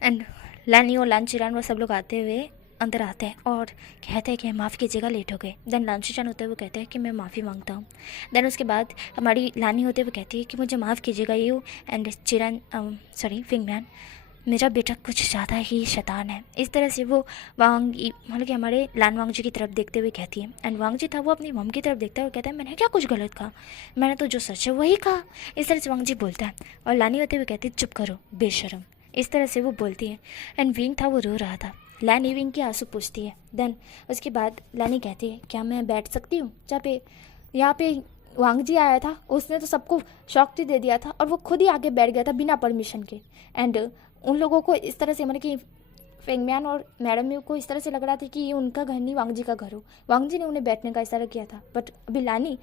एंड लैनी और लांचीचान वो सब लोग आते हुए अंदर आते हैं और कहते हैं कि माफ़ी कीजिएगा, लेट हो गए। देन लांचीचान होते हुए कहते हैं कि मैं माफ़ी मांगता हूँ। देन उसके बाद हमारी लानी होते हुए कहती है कि मुझे माफ़ कीजिएगा यू एंड चिरान विंगमैन, मेरा बेटा कुछ ज़्यादा ही शैतान है। इस तरह से वो वांगी मतलब कि हमारे लान वांगजी की तरफ देखते हुए कहती है। एंड वांगजी था वो अपनी मॉम की तरफ देखता है और कहता है मैंने क्या कुछ गलत कहा, मैंने तो जो सच है वही कहा। इस तरह से वांगजी बोलता है और लानी होते हुए कहती है चुप करो बेशरम। इस तरह से वो बोलती है। एंड विंग था वो रो रहा था। लानी विंग के आंसू पूछती है। देन उसके बाद लानी कहती है क्या मैं बैठ सकती हूँ जहाँ पे यहाँ पे वांगजी आया था, उसने तो सबको शॉक दे दिया था और वो खुद ही आगे बैठ गया था बिना परमिशन के। एंड उन लोगों को इस तरह से मतलब कि फेंगम्यान और मैडम म्यू को इस तरह से लग रहा था कि ये उनका घर नहीं वांगजी का घर हो। वांगजी ने उन्हें बैठने का इशारा किया था। बट अभी लानी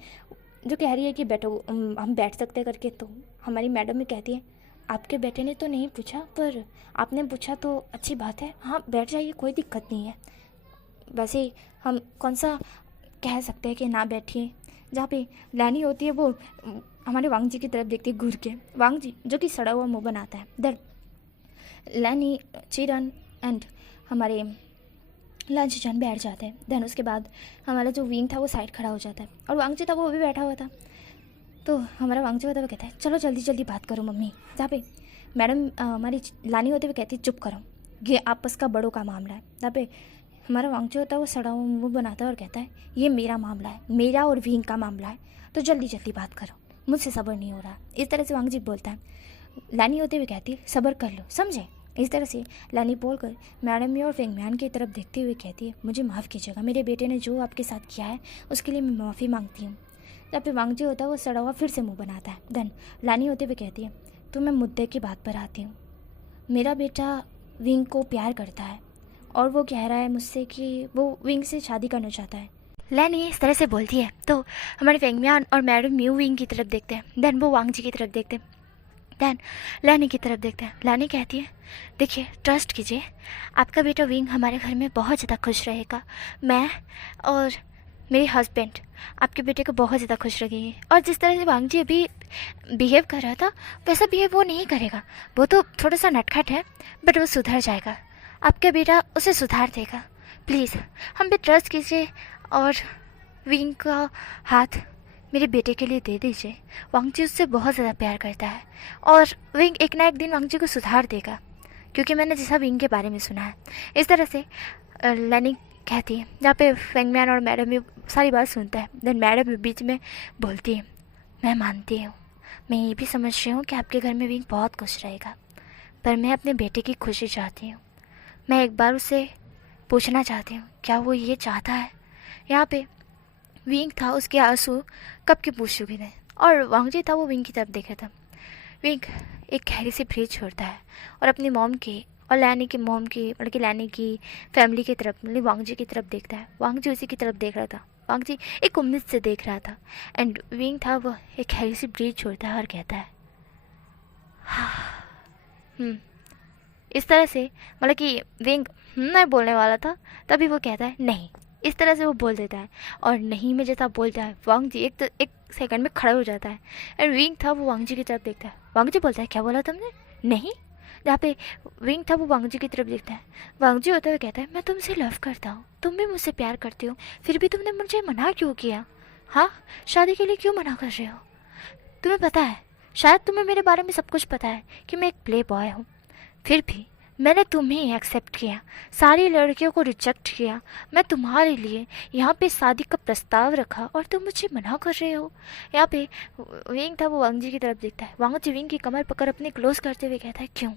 जो कह रही है कि बैठो हम बैठ सकते हैं करके, तो हमारी मैडम भी कहती है आपके बेटे ने तो नहीं पूछा पर आपने पूछा तो अच्छी बात है, हाँ बैठ जाइए कोई दिक्कत नहीं है। वैसे हम कौन सा कह सकते हैं कि ना बैठिए। जहाँ पे लानी होती है वो हमारे वांगजी की तरफ देखती है घूर के। वांगजी जो कि सड़ा हुआ मुँह बनाता है। देन लैनी चिरन एंड हमारे लांचीचान बैठ जाते हैं। देन उसके बाद हमारा जो विंग था वो साइड खड़ा हो जाता है और वांगजी था वो भी बैठा हुआ था। तो हमारा वांगजी होता हुआ कहता है चलो जल्दी जल्दी बात करो मम्मी। जहाँ पे मैडम हमारी लानी होते हुए कहती है चुप करो, ये आपस का बड़ों का मामला है। जहाँ पे हमारा वांगजी होता है वो सड़ा हुआ मुँह बनाता है और कहता है ये मेरा मामला है, मेरा और विंग का मामला है, तो जल्दी जल्दी बात करो, मुझसे सब्र नहीं हो रहा। इस तरह से वांगजी बोलता है। लानी होते हुए कहती है सब्र कर लो समझे। इस तरह से लानी बोलकर मैडम मी और फेंगम्यान की तरफ देखते हुए कहती है मुझे माफ़ कीजिएगा, मेरे बेटे ने जो आपके साथ किया है उसके लिए मैं माफ़ी मांगती हूँ। जब पे वांगजी होता है वो सड़ा हुआ फिर से मुँह बनाता है। देन लानी होते हुए कहती है तो मैं मुद्दे की बात पर आती हूँ। मेरा बेटा विंग को प्यार करता है और वो कह रहा है मुझसे कि वो विंग से शादी करना चाहता है। लैनी इस तरह से बोलती है तो हमारे फेंगम्यान और मैडम म्यू विंग की तरफ देखते हैं। देन वो वांगजी की तरफ देखते हैं। देन लानी की तरफ देखते हैं। लानी कहती है देखिए ट्रस्ट कीजिए, आपका बेटा विंग हमारे घर में बहुत ज़्यादा खुश रहेगा। मैं और मेरे हस्बैंड आपके बेटे को बहुत ज़्यादा खुश रखेंगे। और जिस तरह से वांगजी अभी बिहेव कर रहा था वैसा बिहेव वो नहीं करेगा। वो तो थोड़ा सा नटखट है बट वो सुधर जाएगा, आपका बेटा उसे सुधार देगा। प्लीज़ हम पे ट्रस्ट कीजिए और विंग का हाथ मेरे बेटे के लिए दे दीजिए। वांगजी उससे बहुत ज़्यादा प्यार करता है और विंग एक ना एक दिन वांगजी को सुधार देगा, क्योंकि मैंने जैसा विंग के बारे में सुना है। इस तरह से लैनी कहती है। जहाँ पे फेंगम्यान और मैडम भी सारी बात सुनता है। देन मैडम भी बीच में बोलती है मैं मानती हूँ, मैं ये भी समझ रही हूँ कि आपके घर में विंग बहुत खुश रहेगा, पर मैं अपने बेटे की खुशी चाहती हूँ। मैं एक बार उससे पूछना चाहती हूँ क्या वो ये चाहता है। यहाँ पे विंग था उसके आंसू कब के पूछ चुके थे और वांगजी था वो विंग की तरफ देखा था। विंग एक गहरी सी ब्रीथ छोड़ता है और अपनी मॉम की और लैनी की मॉम की मतलब कि लैनी की फैमिली की तरफ मतलब वांगजी की तरफ देखता है। वांगजी उसी की तरफ देख रहा था। वांगजी एक उम्मीद से देख रहा था। एंड विंग था वो एक गहरी सी ब्रीथ छोड़ता है और कहता है इस तरह से मतलब कि विंग मैं बोलने वाला था तभी वो कहता है नहीं। इस तरह से वो बोल देता है और नहीं में जैसा बोलता है वांगजी एक सेकंड में खड़ा हो जाता है। एंड विंग था वो वांगजी की तरफ देखता है। वांगजी बोलता है क्या बोला तुमने, नहीं। जहाँ पे विंग था वो वांगजी की तरफ देखता है। वांगजी होते हुए कहता है मैं तुमसे लव करता हूँ, तुम भी मुझसे प्यार करती हो, फिर भी तुमने मुझे मना क्यों किया। हाँ शादी के लिए क्यों मना कर रहे हो। तुम्हें पता है शायद तुम्हें मेरे बारे में सब कुछ पता है कि मैं एक प्ले बॉय हूँ, फिर भी मैंने तुम्हें एक्सेप्ट किया, सारी लड़कियों को रिजेक्ट किया। मैं तुम्हारे लिए यहाँ पे शादी का प्रस्ताव रखा और तुम मुझे मना कर रहे हो। यहाँ पे विंग था वो वांगजी की तरफ देखता है। वांगजी विंग की कमर पकड़ अपने क्लोज करते हुए कहता है क्यों,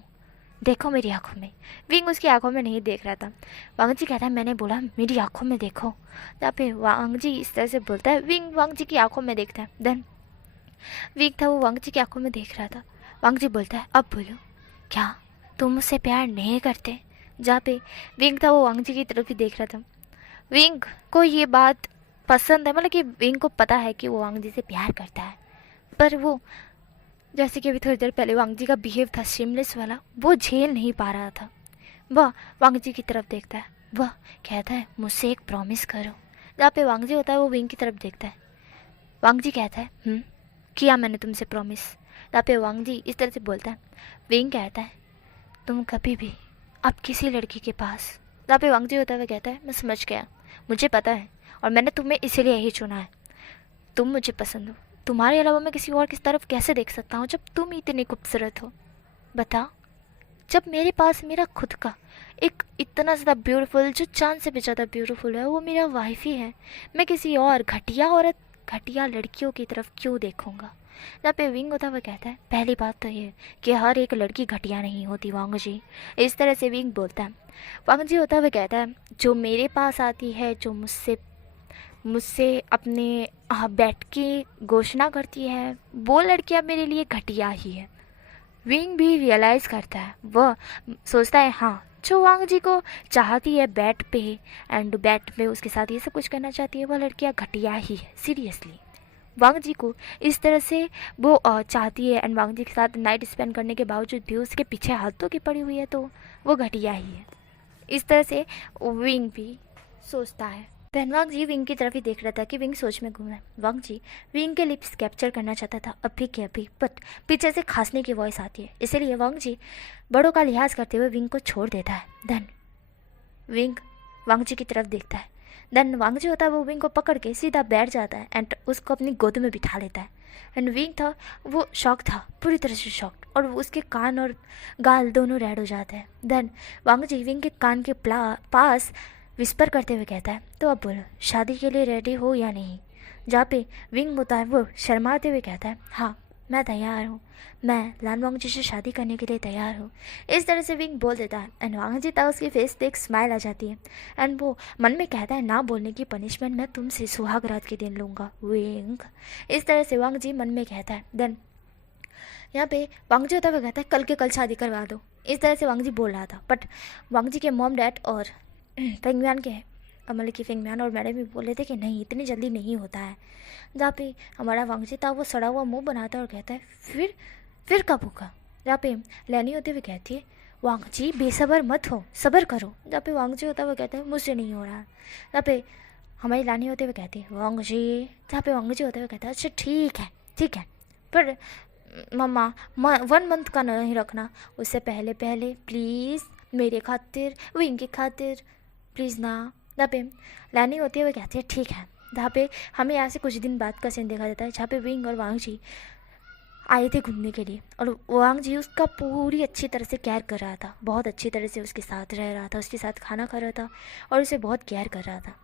देखो मेरी आंखों में। विंग उसकी आंखों में नहीं देख रहा था। वांगजी कहता है मैंने बोला मेरी आंखों में देखो। यहाँ पे वांगजी इस तरह से बोलता है। विंग वांगजी की आंखों में देखता है। देन विंग था वो वांगजी की आंखों में देख रहा था। वांगजी बोलता है अब बोलो क्या तुम मुझसे प्यार नहीं करते। जहाँ पे विंग था वो वांगजी की तरफ ही देख रहा था। विंग को ये बात पसंद है, मतलब कि विंग को पता है कि वो वांगजी से प्यार करता है, पर वो जैसे कि अभी थोड़ी देर पहले वांगजी का बिहेव था शेमलेस वाला, वो झेल नहीं पा रहा था। वह वांगजी की तरफ देखता है। वह कहता है मुझसे एक प्रॉमिस करो। जहाँ पे वांगजी होता है वो विंग की तरफ देखता है। वांगजी कहता है किया मैंने तुमसे प्रॉमिस। यहाँ पे वांग जी इस तरह से बोलता है। विंग कहता है तुम कभी भी अब किसी लड़की के पास, यहाँ पे वांग जी होता हुआ कहता है मैं समझ गया, मुझे पता है और मैंने तुम्हें इसीलिए ही चुना है। तुम मुझे पसंद हो, तुम्हारे अलावा मैं किसी और की तरफ कैसे देख सकता हूँ जब तुम इतनी खूबसूरत हो। बता, जब मेरे पास मेरा खुद का एक इतना ज़्यादा ब्यूटीफुल, जो चांद से भी ज़्यादा ब्यूटीफुल है, वो मेरा वाइफ ही है, मैं किसी और घटिया औरत, घटिया लड़कियों की तरफ क्यों देखूँगा। जहाँ पे विंग होता हुआ कहता है पहली बात तो ये कि हर एक लड़की घटिया नहीं होती वांग जी। इस तरह से विंग बोलता है। वांग जी होता हुआ कहता है जो मेरे पास आती है, जो मुझसे मुझसे अपने बैठ की घोषणा करती है, वो लड़कियाँ मेरे लिए घटिया ही है। विंग भी रियलाइज़ करता है, वह सोचता है हाँ, जो वांग जी को चाहती है बैट पे एंड बैट पे उसके साथ ये सब कुछ करना चाहती है, वह लड़कियाँ घटिया ही है। सीरियसली वांग जी को इस तरह से वो चाहती है एंड वांग जी के साथ नाइट स्पेंड करने के बावजूद भी उसके पीछे हाथों की पड़ी हुई है, तो वो घटिया ही है। इस तरह से विंग भी सोचता है। देन वांग जी विंग की तरफ ही देख रहा था कि विंग सोच में घूम रहा है। वांग जी विंग के लिप्स कैप्चर करना चाहता था अभी के अभी, बट पीछे से खांसने की वॉइस आती है, इसीलिए वांग जी बड़ों का लिहाज करते हुए विंग को छोड़ देता है। देन विंग वांग जी की तरफ देखता है। देन वांग जी होता है वो विंग को पकड़ के सीधा बैठ जाता है एंड उसको अपनी गोद में बिठा लेता है। एंड विंग था वो शॉक था, पूरी तरह से शॉक्ड, और उसके कान और गाल दोनों रेड हो जाते हैं। देन वांग जी विंग के कान के पास विस्पर करते हुए कहता है तो अब बोलो, शादी के लिए रेडी हो या नहीं। जहाँ पे विंग होता है वो शर्माते हुए कहता है हाँ मैं तैयार हूँ, मैं लान वांग जी से शादी करने के लिए तैयार हूँ। इस तरह से विंग बोल देता है एंड वांग जी था उसकी फेस पे एक स्माइल आ जाती है एंड वो मन में कहता है ना बोलने की पनिशमेंट मैं तुमसे सुहाग रात के दिन लूँगा विंग। इस तरह से वांग जी मन में कहता है। देन यहाँ पे वांग जी होता हुआ कहता है कल के कल शादी करवा दो। इस तरह से वांग जी बोल रहा था, बट वांग जी के मॉम डैड और फेंगम्यान के मतलब कि फेंगम्यान और मैडम भी बोल रहे थे कि नहीं इतनी जल्दी नहीं होता है। जहाँ पे हमारा वांग जी था वो सड़ा हुआ मुंह बनाता है और कहता है फिर कब होगा। जहाँ पे लैनी होते हुए कहती है वांग जी बेसब्र मत हो, सब्र करो। जहाँ पे वांग जी होता हुआ कहता है मुझसे नहीं हो रहा। जहाँ पे हमारी लानी होते हुए कहती है वांग जी, जहाँ पे वांग जी होते हुए कहता है अच्छा ठीक है पर मम्मा 1 मंथ का नहीं रखना, उससे पहले प्लीज़ मेरे खातिर, विंग की खातिर प्लीज़ ना। जहाँ पे लैनी होती है वो कहती है ठीक है। जहाँ पे हमें यहाँ से कुछ दिन बाद का सीन देखा जाता है जहाँ पे विंग और वांग जी आए थे घूमने के लिए और वांग जी उसका पूरी अच्छी तरह से केयर कर रहा था, बहुत अच्छी तरह से उसके साथ रह रहा था, उसके साथ खाना खा रहा था और उसे बहुत केयर कर रहा था।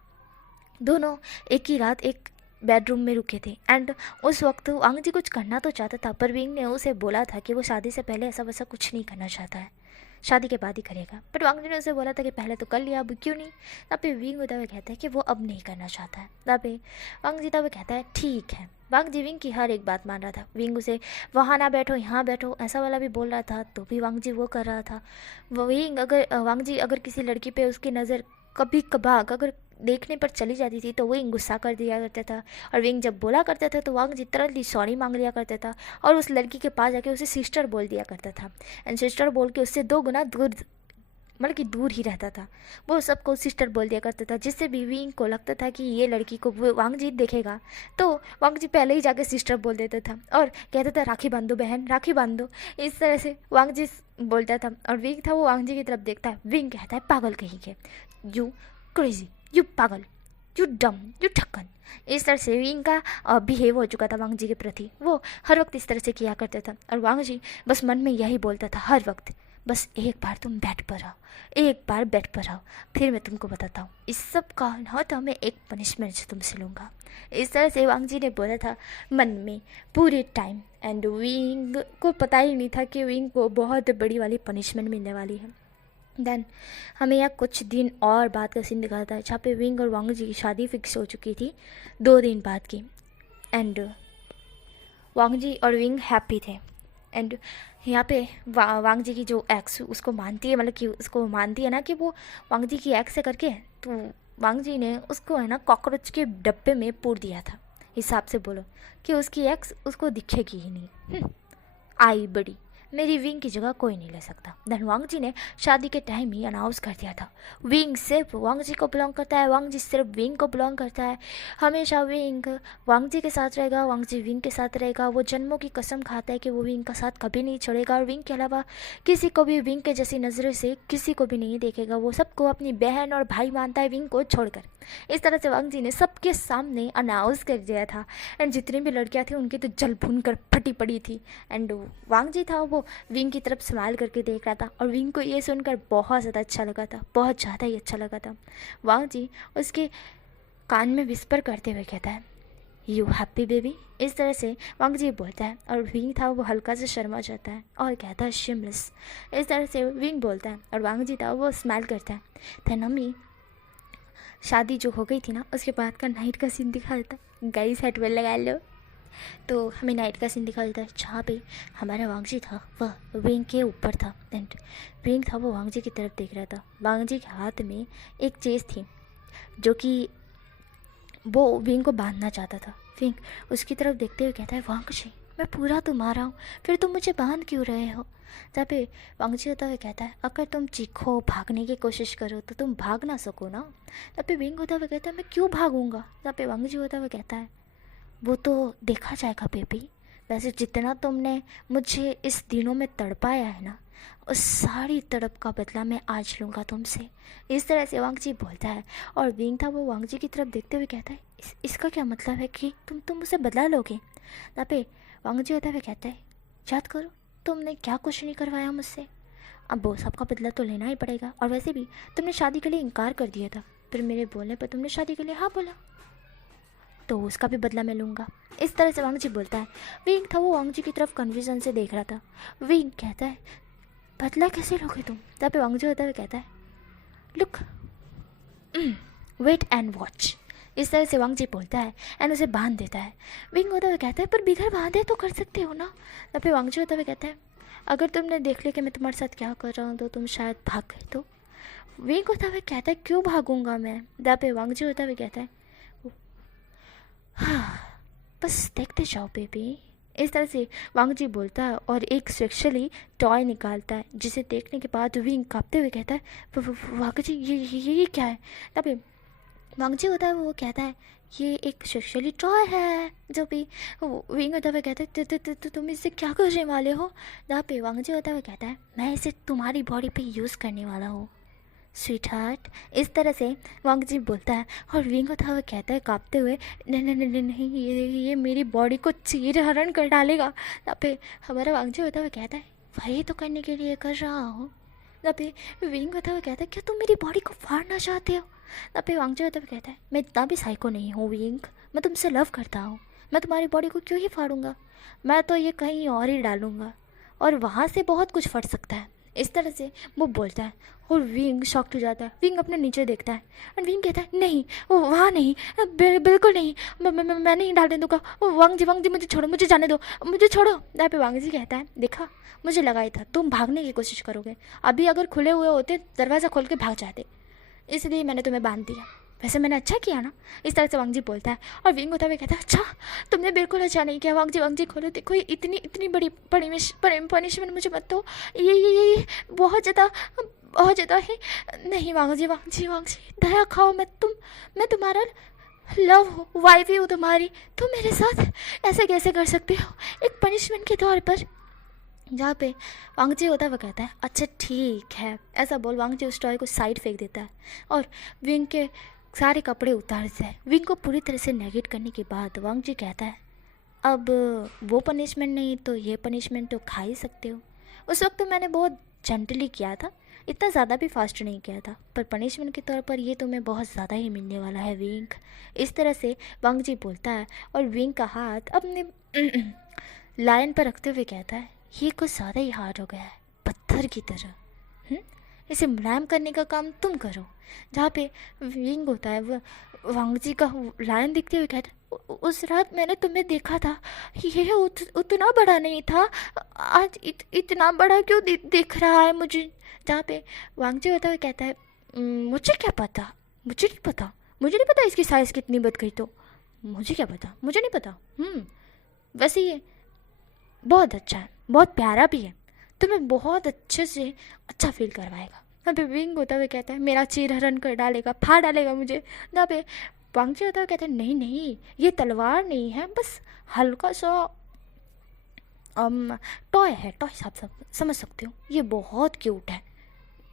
दोनों एक ही रात एक बेडरूम में रुके थे एंड उस वक्त वांग जी कुछ करना तो चाहता था पर विंग ने उसे बोला था कि वो शादी से पहले ऐसा वैसा कुछ नहीं करना चाहता है, शादी के बाद ही करेगा। बट वांग जी ने उसे बोला था कि पहले तो कर लिया, अब क्यों नहीं। तब पे विंग होता हुआ कहता है कि वो अब नहीं करना चाहता है। तब पे वांग जी तब कहता है ठीक है। वांग जी विंग की हर एक बात मान रहा था। विंग उसे वहाँ ना बैठो यहाँ बैठो ऐसा वाला भी बोल रहा था तो भी वांग जी वो कर रहा था। वांग जी अगर किसी लड़की पे उसकी नज़र कभी कभार अगर देखने पर चली जाती थी तो विंग गुस्सा कर दिया करता था और विंग जब बोला करता था तो वांग जी तुरंत सॉरी मांग लिया करता था और उस लड़की के पास जाके उसे सिस्टर बोल दिया करता था एंड सिस्टर बोल के उससे 2 गुना दूर मतलब कि दूर ही रहता था। वो सबको सिस्टर बोल दिया करता था जिससे भी विंग को लगता था कि ये लड़की को वांग जी देखेगा तो वांग जी पहले ही जाके सिस्टर बोल देता था और कहता था राखी बांधो बहन, राखी बांधो। इस तरह से वांग जी बोलता था और विंग था वो वांग जी की तरफ देखता है। विंग कहता है पागल कहीं के, यू क्रेजी, यू पागल, यू डम, यू ठक्कन। इस तरह से विंग का बिहेव हो चुका था वांग जी के प्रति। वो हर वक्त इस तरह से किया करता था और वांग जी बस मन में यही बोलता था हर वक्त, बस एक बार तुम बेड पर आओ, एक बार बेड पर आओ, फिर मैं तुमको बताता हूँ इस सब का ना तो मैं एक पनिशमेंट तुमसे लूँगा। इस तरह से वांग जी ने बोला था मन में पूरे टाइम एंड विंग को पता ही नहीं था कि विंग को बहुत बड़ी वाली पनिशमेंट मिलने वाली है। देन हमें यहाँ कुछ दिन और बाद का सीन दिखाता है जहाँ पे विंग और वांग जी की शादी फिक्स हो चुकी थी 2 दिन बाद की एंड वांग जी और विंग हैप्पी थे एंड यहाँ पे वांग जी की जो एक्स उसको मानती है, मतलब कि उसको मानती है ना कि वो वांग जी की एक्स है करके, तो वांग जी ने उसको है ना कॉकरोच के डब्बे में पूर दिया था। हिसाब से बोलो कि उसकी एक्स उसको दिखेगी ही नहीं। आई बड़ी मेरी विंग की जगह कोई नहीं ले सकता। देन वांग जी ने शादी के टाइम ही अनाउंस कर दिया था, विंग सिर्फ वांग जी को बिलोंग करता है, वांग जी सिर्फ विंग को बिलोंग करता है। हमेशा विंग वांग जी के साथ रहेगा, वांग जी विंग के साथ रहेगा। वो जन्मों की कसम खाता है कि वो विंग का साथ कभी नहीं छोड़ेगा और विंग के अलावा किसी को भी विंग के जैसी नज़रों से किसी को भी नहीं देखेगा। वो सबको अपनी बहन और भाई मानता है विंग को छोड़कर। इस तरह से वांग जी ने सबके सामने अनाउंस कर दिया था। एंड जितनी भी लड़कियां थी उनकी तो जल भून कर फटी पड़ी थी। एंड वांग जी था वो विंग की तरफ स्माइल करके देख रहा था और विंग को ये सुनकर बहुत ज़्यादा अच्छा लगा था, बहुत ज़्यादा ही अच्छा लगा था। वांग जी उसके कान में विस्पर करते हुए कहता है, यू हैप्पी बेबी। इस तरह से वांग जी बोलता है और विंग था वो हल्का से शर्मा जाता है और कहता है शिमलेस। इस तरह से विंग बोलता है और वांग जी था वो स्माइल करता है। देन अम्मी शादी जो हो गई थी ना उसके बाद का नाइट का सीन दिखा देता है। गाइस हेडवेल लगा लो। तो हमें नाइट का सीन दिखा देता है जहाँ पे हमारा वांग जी था वह विंग के ऊपर था। देन विंग था वो वांग जी की तरफ देख रहा था। वांग जी के हाथ में एक चीज़ थी जो कि वो विंग को बांधना चाहता था। विंग उसकी तरफ देखते हुए कहता है, वांग जी मैं पूरा तुम्हारा हूँ, फिर तुम मुझे बांध क्यों रहे हो। जहाँ पे वांग जी होता हुआ कहता है, अगर तुम चीखो भागने की कोशिश करो तो तुम भाग ना सको ना। तब पे विंग होता हुआ कहता है, मैं क्यों भागूंगा। जहाँ पे वांग जी होता हुआ कहता है, वो तो देखा जाएगा बेबी, वैसे जितना तुमने मुझे इस दिनों में तड़पाया है ना उस सारी तड़प का बदला मैं आज लूँगा तुमसे। इस तरह से वांग जी बोलता है और विंग था वो वांग जी की तरफ देखते हुए कहता है, इसका क्या मतलब है कि तुम मुझसे बदला लोगे। तब पे वांग जी होता हुआ कहता है, याद करो तुमने क्या कुछ नहीं करवाया मुझसे, अब वो सबका बदला तो लेना ही पड़ेगा। और वैसे भी तुमने शादी के लिए इनकार कर दिया था, फिर मेरे बोलने पर तुमने शादी के लिए हाँ बोला, तो उसका भी बदला मैं लूँगा। इस तरह से वांग जी बोलता है। विंग था वो वांग जी की तरफ कन्फ्यूजन से देख रहा था। विंग कहता है, बदला कैसे लोगे तुम। तब पे वांग जी होता हुआ कहता है, लुक वेट एंड वॉच। इस तरह से वांग जी बोलता है एंड उसे बांध देता है। विंग होता हुआ कहता है, पर बिगड़ बांधे तो कर सकते हो ना। तब पे वांग जी होता हुआ कहता है, अगर तुमने देख लिया कि मैं तुम्हारे साथ क्या कर रहा हूँ तो तुम शायद भाग गए। तो विंग होता हुआ कहता है, क्यों भागूंगा मैं। तब पे वांग जी होता हुआ कहता है, हाँ बस देखते जाओ बेबी। इस तरह से वांग जी बोलता है और एक सेक्सुअली टॉय निकालता है जिसे देखने के बाद विंग कांपते हुए कहता है, वांग जी ये क्या है। तभी वांग जी होता है वो कहता है, ये एक सेक्सुअली टॉय है। जो भी विंग होता हुआ कहता है, तुम इससे क्या करने वाले हो। जहाँ पे वांग जी होता हुआ कहता है, मैं इसे तुम्हारी बॉडी पे यूज़ करने वाला हूँ स्वीट हार्ट। इस तरह से वांग जी बोलता है और विंग होता हुआ कहता है कांपते हुए, नहीं नहीं नहीं नहीं ये मेरी बॉडी को चीर हरण कर डालेगा। तब पे हमारा वांग जी होता हुआ कहता है, वही तो करने के लिए कर रहा हूँ। तब पे विंग होता हुआ कहता है, क्या तुम मेरी बॉडी को फाड़ना चाहते हो। तब पे वांग जी होता हुआ कहता है, मैं इतना भी साइको नहीं हूँ विंग, मैं तुमसे लव करता हूँ, मैं तुम्हारी बॉडी को क्यों ही फाड़ूंगा, मैं तो ये कहीं और ही डालूंगा और वहाँ से बहुत कुछ फट सकता है। इस तरह से वो बोलता है और विंग शॉक्ड हो जाता है। विंग अपने नीचे देखता है और विंग कहता है, नहीं वो वहाँ नहीं, बिल्कुल नहीं, मैं नहीं डालने दूंगा। वांग जी मुझे छोड़ो, मुझे जाने दो, मुझे छोड़ो। यहाँ पे वांग जी कहता है, देखा मुझे लगा ही था तुम भागने की कोशिश करोगे, अभी अगर खुले हुए होते दरवाज़ा खोल के भाग जाते, इसलिए मैंने तुम्हें बांध दिया, वैसे मैंने अच्छा किया ना। इस तरह से वांग जी बोलता है और विंग होता हुआ कहता है, अच्छा तुमने बिल्कुल अच्छा नहीं किया वांग जी खोलो, देखो इतनी बड़ी पनिशमेंट मुझे मत दो, ये बहुत ज़्यादा है। नहीं वांग जी दया खाओ, मैं तुम्हारा लव हूँ, वाइफ ही हूँ तुम्हारी, तुम मेरे साथ ऐसे कैसे कर सकते हो एक पनिशमेंट के तौर पर। जहाँ पे वांग जी होता है वो कहता है, अच्छा ठीक है। ऐसा बोल वांग जी उस टॉय को साइड फेंक देता है और विंग के सारे कपड़े उतार देता है। विंग को पूरी तरह से नेगेट करने के बाद वांग जी कहता है, अब वो पनिशमेंट नहीं तो ये पनिशमेंट तो खा ही सकते हो। उस वक्त तो मैंने बहुत जेंटली किया था, इतना ज़्यादा भी फास्ट नहीं किया था, पर पनिशमेंट के तौर पर ये तुम्हें बहुत ज़्यादा ही मिलने वाला है विंग। इस तरह से वांग जी बोलता है और विंग का हाथ अपने लायन पर रखते हुए कहता है, ये कुछ ज़्यादा ही हार्ड हो गया है, पत्थर की तरह। इसे मुलायम करने का काम तुम करो। जहाँ पे विंग होता है वो वांग जी का लायन दिखते हुए कहता है, उस रात मैंने तुम्हें देखा था, ये उतना बड़ा नहीं था, आज इतना बड़ा क्यों दिख रहा है मुझे। जहाँ पे वांग जी होता हुआ कहता है, मुझे क्या पता, मुझे नहीं पता इसकी साइज़ कितनी बढ़ गई, तो मुझे क्या पता, मुझे नहीं पता। वैसे ये बहुत अच्छा है, बहुत प्यारा भी है। तुम्हें बहुत अच्छे से अच्छा फील करवाएगा। यहाँ पे विंग होता हुआ कहता है मेरा चीर हरण कर डालेगा, फाड़ डालेगा मुझे। यहाँ पे वांगजी होता हुआ कहता है नहीं नहीं, ये तलवार नहीं है, बस हल्का सा टॉय है, टॉय आप सब समझ सकते हो, ये बहुत क्यूट है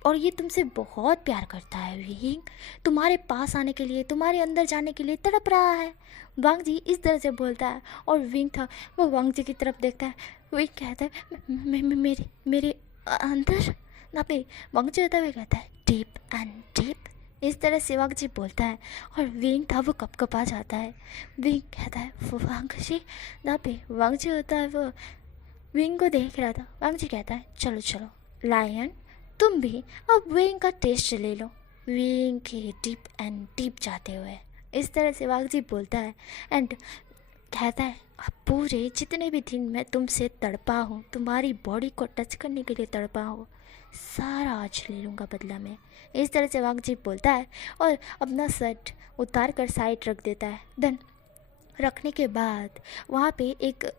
और ये तुमसे बहुत प्यार करता है विंग, तुम्हारे पास आने के लिए, तुम्हारे अंदर जाने के लिए तड़प रहा है। वांग जी इस तरह से बोलता है और विंग था वो वांग जी की तरफ देखता है। विंग कहता है मेरे मेरे अंदर ना पे। वांग जी होता हुआ कहता है डीप एंड डीप, इस तरह से वांग जी बोलता है और विंग था वो कपकपा जाता है। विंग कहता है वांग जी ना पे। वांग जी होता है वो विंग को देख रहा था। वांग जी कहता है चलो चलो लायन, तुम भी अब विंग का टेस्ट ले लो। विंग के डीप एंड डीप जाते हुए इस तरह से वांग जी बोलता है एंड कहता है अब पूरे जितने भी दिन मैं तुमसे तड़पा हूँ, तुम्हारी बॉडी को टच करने के लिए तड़पा हूँ, सारा आज ले लूँगा बदला में। इस तरह से वांग जी बोलता है और अपना शर्ट उतार कर साइड रख देता है। देन रखने के बाद वहाँ पे एक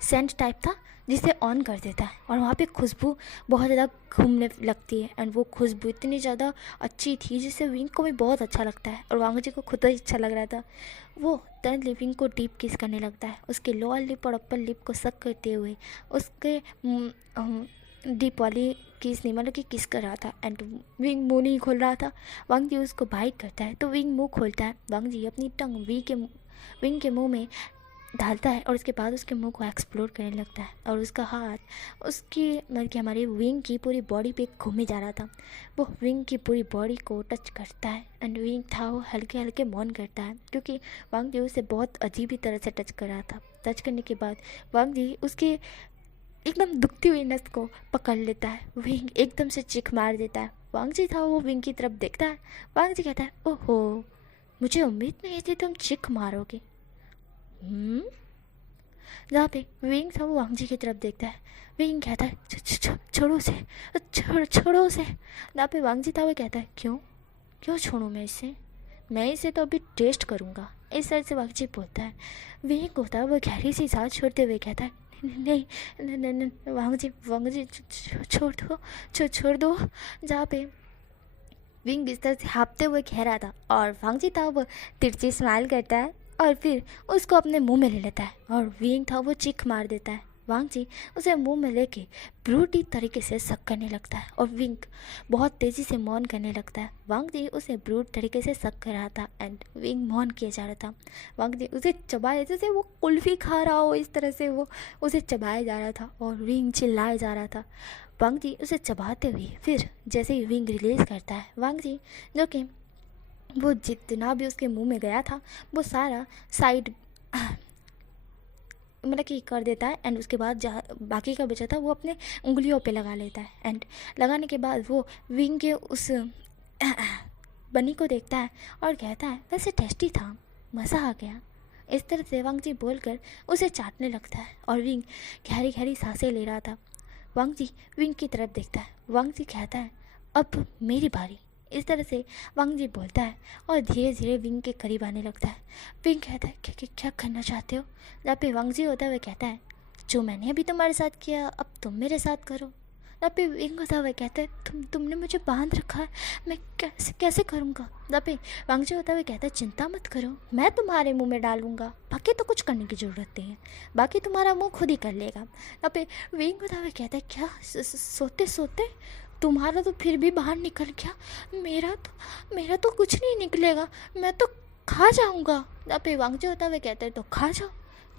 सेंट टाइप था जिसे ऑन कर देता है और वहाँ पे खुशबू बहुत ज़्यादा घूमने लगती है एंड वो खुशबू इतनी ज़्यादा अच्छी थी जिससे विंग को भी बहुत अच्छा लगता है और वांग जी को खुद ही अच्छा लग रहा था। वो टर्न विंग को डीप किस करने लगता है, उसके लोअर लिप और अपर लिप को सक करते हुए उसके डीप वाली किस नहीं मतलब कि किस कर रहा था एंड विंग मुँह नहीं खोल रहा था। वांग जी उसको बाइट करता है तो विंग मुँह खोलता है। वांग जी अपनी टंग विंग के मुँह में डालता है और उसके बाद उसके मुंह को एक्सप्लोर करने लगता है और उसका हाथ उसकी मतलब कि हमारी विंग की पूरी बॉडी पे घूमे जा रहा था। वो विंग की पूरी बॉडी को टच करता है एंड विंग था वो हल्के हल्के मौन करता है क्योंकि वांग जी उसे बहुत अजीब ही तरह से टच कर रहा था। टच करने के बाद वांग जी उसकी एकदम दुखती हुई नस को पकड़ लेता है। विंग एकदम से चीख मार देता है। वांग जी था वो विंग की तरफ देखता है। वांग जी कहता है ओहो, मुझे उम्मीद नहीं थी तुम चीख मारोगे। जहाँ पे विंग था वो वांग जी की तरफ देखता है। विंग कहता है छोड़ो उसे, छोड़ो उसे। जहाँ पे वांग जी था वो कहता है क्यों छोड़ूं मैं इसे तो अभी टेस्ट करूँगा। इस तरह से वांग जी बोलता है। विंग होता है वो गहरी सी सांस छोड़ते हुए कहता है नहीं वांग जी छोड़ दो। जहाँ पे विंग इस तरह से हाँपते हुए कह रहा था और वांग जी था वो तिरछी स्माइल करता है और फिर उसको अपने मुंह में ले लेता है और विंग था वो चीख मार देता है। वांग जी उसे मुंह में लेके ब्रूटी तरीके से सक करने लगता है और विंग बहुत तेज़ी से मौन करने लगता है। वांग जी उसे ब्रूट तरीके से सक कर रहा था एंड विंग मौन किया जा रहा था। वांग जी उसे चबाए जैसे वो कुल्फ़ी खा रहा हो, इस तरह से वो उसे चबाया जा रहा था और विंग चिल्लाया जा रहा था। वांग जी उसे चबाते हुए फिर जैसे ही विंग रिलीज़ करता है, वांग जी जो कि वो जितना भी उसके मुंह में गया था वो सारा साइड मतलब कि कर देता है एंड उसके बाद जहाँ बाकी का बचा था वो अपने उंगलियों पे लगा लेता है एंड लगाने के बाद वो विंग के उस बनी को देखता है और कहता है वैसे टेस्टी था, मज़ा आ गया। इस तरह से वांग जी बोलकर उसे चाटने लगता है और विंग गहरी गहरी सांसें ले रहा था। वांग जी विंग की तरफ देखता है। वांग जी कहता है अब मेरी बारी। इस तरह से वांग जी बोलता है और धीरे धीरे विंग के करीब आने लगता है। विंग कहता है क्या करना चाहते हो। जहाँ पे वांग जी होता है वह कहता है जो मैंने अभी तुम्हारे साथ किया अब तुम मेरे साथ करो। जहाँ पे विंग होता है वह कहता है तुमने मुझे बांध रखा है, मैं कैसे करूँगा। जहाँ पे वांग जी होता है वह कहता है चिंता मत करो, मैं तुम्हारे मुँह में डालूंगा, बाकी तो कुछ करने की ज़रूरत नहीं है, बाकी तुम्हारा मुँह खुद ही कर लेगा। जहाँ पे विंग होता है वह कहता है क्या सोते सोते तुम्हारा तो फिर भी बाहर निकल गया, मेरा तो कुछ नहीं निकलेगा, मैं तो खा जाऊंगा। जहाँ पे वांग जी होता है वह कहता है तो खा जाओ,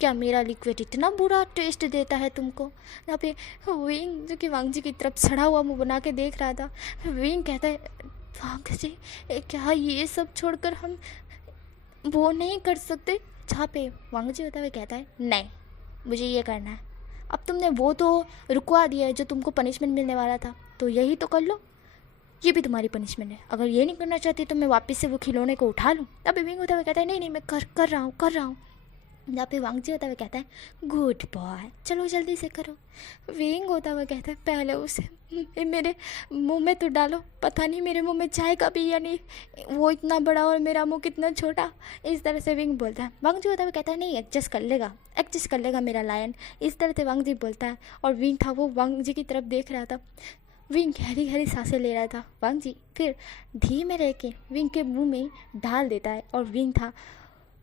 क्या मेरा लिक्विड इतना बुरा टेस्ट देता है तुमको। यहाँ पे विंग जो कि वांग जी की तरफ सड़ा हुआ मुँह बना के देख रहा था। विंग कहता है वांग जी क्या ये सब छोड़कर हम वो नहीं कर सकते। जहाँ पे वांग जी होता है वह कहता है नहीं मुझे ये करना है। अब तुमने वो तो रुकवा दिया है जो तुमको पनिशमेंट मिलने वाला था, तो यही तो कर लो, ये भी तुम्हारी पनिशमेंट है। अगर ये नहीं करना चाहती तो मैं वापस से वो खिलौने को उठा लूँ। अब विंग होता हुआ कहता है नहीं मैं कर रहा हूँ। जहाँ पे वांगजी होता हुआ कहता है गुड बॉय, चलो जल्दी से करो। विंग होता हुआ कहता है पहले उसे मेरे मुंह में तो डालो, पता नहीं मेरे मुंह में जाएगा भी या नहीं, वो इतना बड़ा और मेरा मुंह कितना छोटा। इस तरह से विंग बोलता है। वांगजी होता हुआ कहता है नहीं, एडजस्ट कर लेगा मेरा लायन। इस तरह से वांगजी बोलता है। और विंग था वो वांगजी की तरफ देख रहा था। विंग गहरी गहरी सांसें ले रहा था। वांगजी फिर धीमे रह के विंग के मुंह में डाल देता है। और विंग था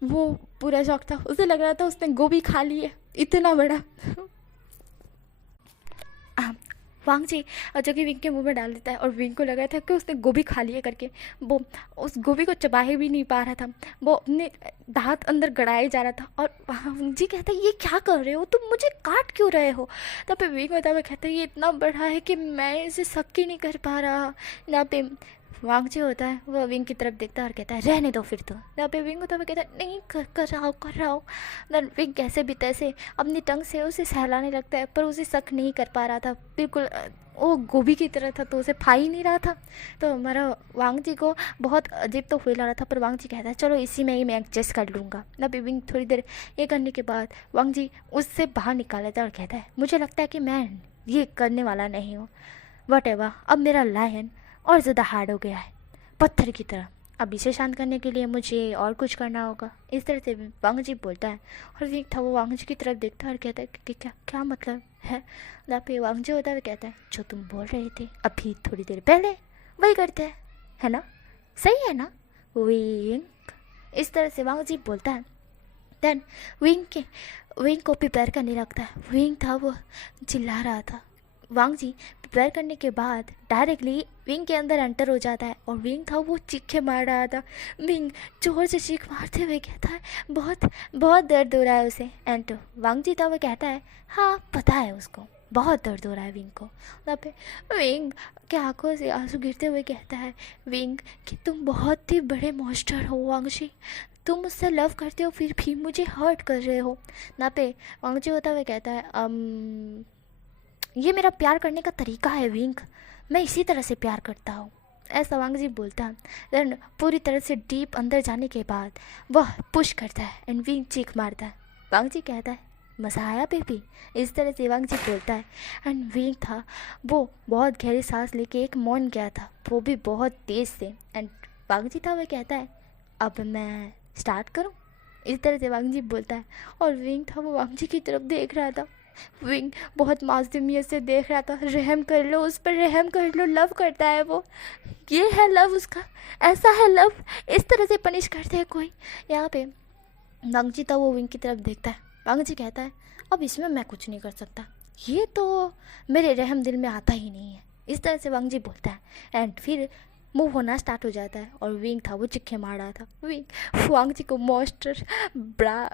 वो पूरा शौक था, उसे लग रहा था उसने गोभी खा ली है, इतना बड़ा। वांगजी जो कि विंग के मुंह में डाल देता है। और विंग को लग रहा था कि उसने गोभी खा ली है करके, वो उस गोभी को चबाहे भी नहीं पा रहा था, वो अपने दांत अंदर गड़ाए जा रहा था। और वांगजी कहता है ये क्या कर रहे हो तुम, मुझे काट क्यों रहे हो। तब पे विंग होता हुआ कहता है ये इतना बड़ा है कि मैं इसे सक ही नहीं कर पा रहा। यहाँ पे वांगजी होता है वो विंग की तरफ देखता है और कहता है रहने दो फिर तो। यहाँ पे विंग होता है वो कहता है नहीं कर रहा हूँ। देन विंग कैसे भी तैसे अपनी टंग से उसे सहलाने लगता है, पर उसे शक नहीं कर पा रहा था, बिल्कुल वो गोभी की तरह था तो उसे फा ही नहीं रहा था। तो हमारा वांगजी को बहुत अजीब तो फील आ रहा था, पर वांगजी कहता है चलो इसी में ही मैं एडजस्ट कर लूँगा। ना भी विंग थोड़ी देर ये करने के बाद वांगजी उससे बाहर निकाल लेता है और कहता है मुझे लगता है कि मैं ये करने वाला नहीं हूँ, वटेवर, अब मेरा लायन और ज़्यादा हार्ड हो गया है पत्थर की तरह, अब इसे शांत करने के लिए मुझे और कुछ करना होगा। इस तरह से वांगजी बोलता है। और विंग था वो वांगजी की तरफ देखता है और कहता है कि क्या क्या मतलब है। ना पे वांगजी होता है कहता है जो तुम बोल रहे थे अभी थोड़ी देर पहले वही करते हैं, है ना, सही है ना विंग। इस तरह से वांगजी बोलता है। देन विंग को प्रिपेयर करने लगता है। विंग था वो चिल्ला रहा था। वांगजी प्रिपेयर करने के बाद डायरेक्टली विंग के अंदर एंटर हो जाता है। और विंग था वो चीखे मार रहा था। विंग जोर से चीख मारते हुए कहता है बहुत बहुत दर्द हो रहा है उसे। एंड वांगजी था वो कहता है हाँ पता है उसको बहुत दर्द हो रहा है विंग को। वहाँ पे विंग के आंखों से आंसू गिरते हुए कहता है विंग कि तुम बहुत ही बड़े मॉन्स्टर हो वांगजी, तुम मुझसे लव करते हो फिर भी मुझे हर्ट कर रहे हो। ना पे वांगजी होता हुआ कहता है ये मेरा प्यार करने का तरीका है विंग, मैं इसी तरह से प्यार करता हूँ, ऐसा वांगजी बोलता है। देन पूरी तरह से डीप अंदर जाने के बाद वह पुश करता है एंड विंग चीख मारता है। वांगजी कहता है मज़ा आया बेबी, इस तरह से वांगजी बोलता है। एंड विंग था वो बहुत गहरी सांस लेके एक मौन गया था, वो भी बहुत तेज़ से। एंड वांगजी था वह कहता है अब मैं स्टार्ट करूँ, इस तरह से वांगजी बोलता है। और विंग था वो वांगजी की तरफ देख रहा था। विंग बहुत मासूमियत से देख रहा था। रहम कर लो उस पर, रहम कर लो, लव करता है वो, ये है लव उसका, ऐसा है लव, इस तरह से पनिश करते हैं कोई। यहाँ पे वांगजी था वो विंग की तरफ देखता है। वांगजी कहता है अब इसमें मैं कुछ नहीं कर सकता, ये तो मेरे रहम दिल में आता ही नहीं है, इस तरह से वांगजी बोलता है। एंड फिर मूव होना स्टार्ट हो जाता है। और विंग था वो चिक्के मार रहा था। विंग वांगजी को मॉन्स्टर,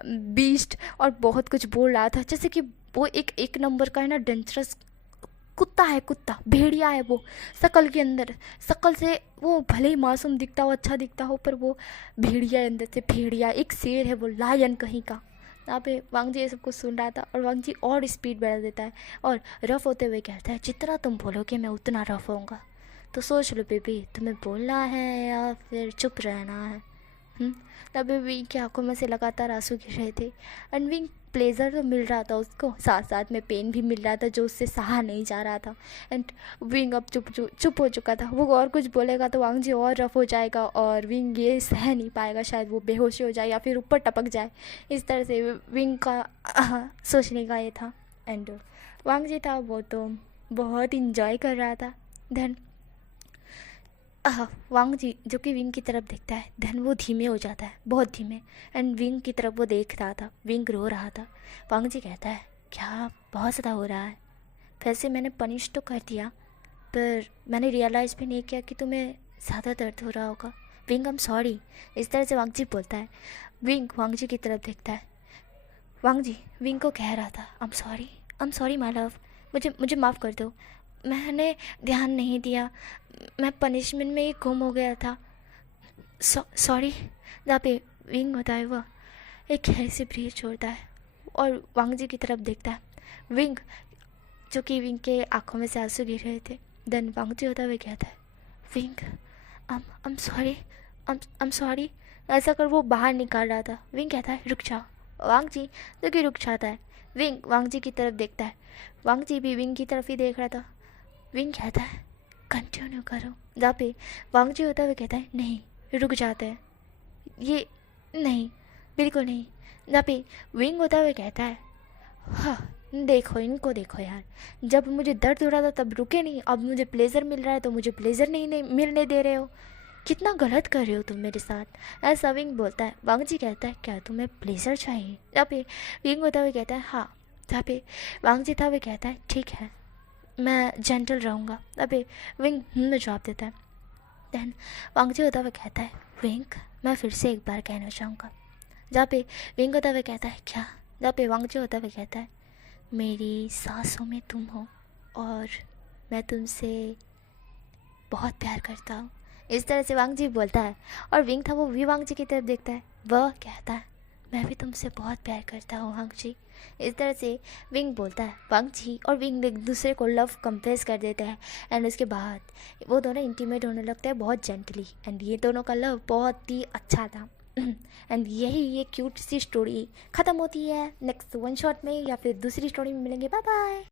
बीस्ट और बहुत कुछ बोल रहा था, जैसे कि वो एक नंबर का है ना डेंजरस कुत्ता है, कुत्ता भेड़िया है वो, शकल के अंदर, शकल से वो भले ही मासूम दिखता हो, अच्छा दिखता हो, पर वो भेड़िया है अंदर से, भेड़िया एक शेर है वो, लायन कहीं का। यहाँ पे वांगजी ये सब कुछ सुन रहा था। और वांगजी और स्पीड बढ़ा देता है और रफ होते हुए कहता है जितना तुम बोलोगे मैं उतना रफ होऊंगा, तो सोच लो बेबी तुम्हें बोलना है या फिर चुप रहना है। तभी विंग की आंखों में से लगातार आंसू गिर रहे थे। एंड विंग प्लेजर तो मिल रहा था उसको, साथ साथ में पेन भी मिल रहा था जो उससे सहा नहीं जा रहा था। एंड विंग अब चुप हो चुका था। वो और कुछ बोलेगा तो वांगजी और रफ हो जाएगा और विंग ये सह नहीं पाएगा, शायद वो बेहोशी हो जाए या फिर ऊपर टपक जाए। इस तरह से विंग का सोचने का ये था। एंड वांगजी था वो तो बहुत इंजॉय कर रहा था। देन वांगजी जो कि विंग की तरफ देखता है, देन वो धीमे हो जाता है, बहुत धीमे। एंड विंग की तरफ वो देख रहा था, विंग रो रहा था। वांगजी कहता है क्या बहुत ज़्यादा हो रहा है, वैसे मैंने पनिश तो कर दिया पर मैंने रियलाइज़ भी नहीं किया कि तुम्हें ज़्यादा दर्द हो रहा होगा। विंग आई एम सॉरी, इस तरह से वांगजी बोलता है। विंग वांगजी की तरफ देखता है। वांगजी विंग को कह रहा था I am sorry my love, मुझे माफ़ कर दो, मैंने ध्यान नहीं दिया, मैं पनिशमेंट में ही गुम हो गया था, सॉरी। जहाँ पे विंग होता है वह एक गहरी सी ब्रीथ छोड़ता है और वांगजी की तरफ देखता है। विंग जो कि विंग के आंखों में से आंसू गिर रहे थे। देन वांगजी होता हुआ कहता है विंग आई एम सॉरी, ऐसा कर वो बाहर निकाल रहा था। विंग कहता है रुक जाओ, वांग जी तो कि रुक जाता है। विंग वांग जी की तरफ देखता है। वांग जी भी विंग की तरफ ही देख रहा था। विंग कहता है कंटिन्यू करो। जहाँ पे वांग जी होता हुआ कहता है नहीं, रुक जाते हैं, ये नहीं, बिल्कुल नहीं। जहाँ पे विंग होता हुआ कहता है हाँ देखो इनको देखो यार, जब मुझे दर्द हो रहा था तब रुके नहीं, अब मुझे प्लेजर मिल रहा है तो मुझे प्लेजर नहीं मिलने दे रहे हो, कितना गलत कर रहे हो तुम मेरे साथ। ऐसा विंग बोलता है। वांग जी कहता है क्या तुम्हें प्लेजर चाहिए? जहाँ पे विंग होता हुआ कहता है हाँ। जहाँ पे वांग जी था हुआ कहता है ठीक है, मैं जेंटल रहूँगा। जहाँ पे विंग में जवाब देता है। देन वांग जी होता हुआ कहता है विंग मैं फिर से एक बार कहना चाहूँगा। जहाँ पे विंग होता हुआ कहता है क्या? जहाँ पे वांग जी होता हुआ कहता है मेरी सांसों में तुम हो और मैं तुमसे बहुत प्यार करता हूँ। इस तरह से वांग जी बोलता है और विंग था वो भी वांग जी की तरफ देखता है। वह कहता है मैं भी तुमसे बहुत प्यार करता हूँ वांग जी। इस तरह से विंग बोलता है। वांग जी और विंग एक दूसरे को लव कंफेस कर देते हैं एंड उसके बाद वो दोनों इंटीमेट होने लगते हैं बहुत जेंटली एंड ये दोनों का लव बहुत ही अच्छा था। एंड यही ये क्यूट सी स्टोरी ख़त्म होती है। नेक्स्ट वन शॉट में या फिर दूसरी स्टोरी में मिलेंगे। Bye bye.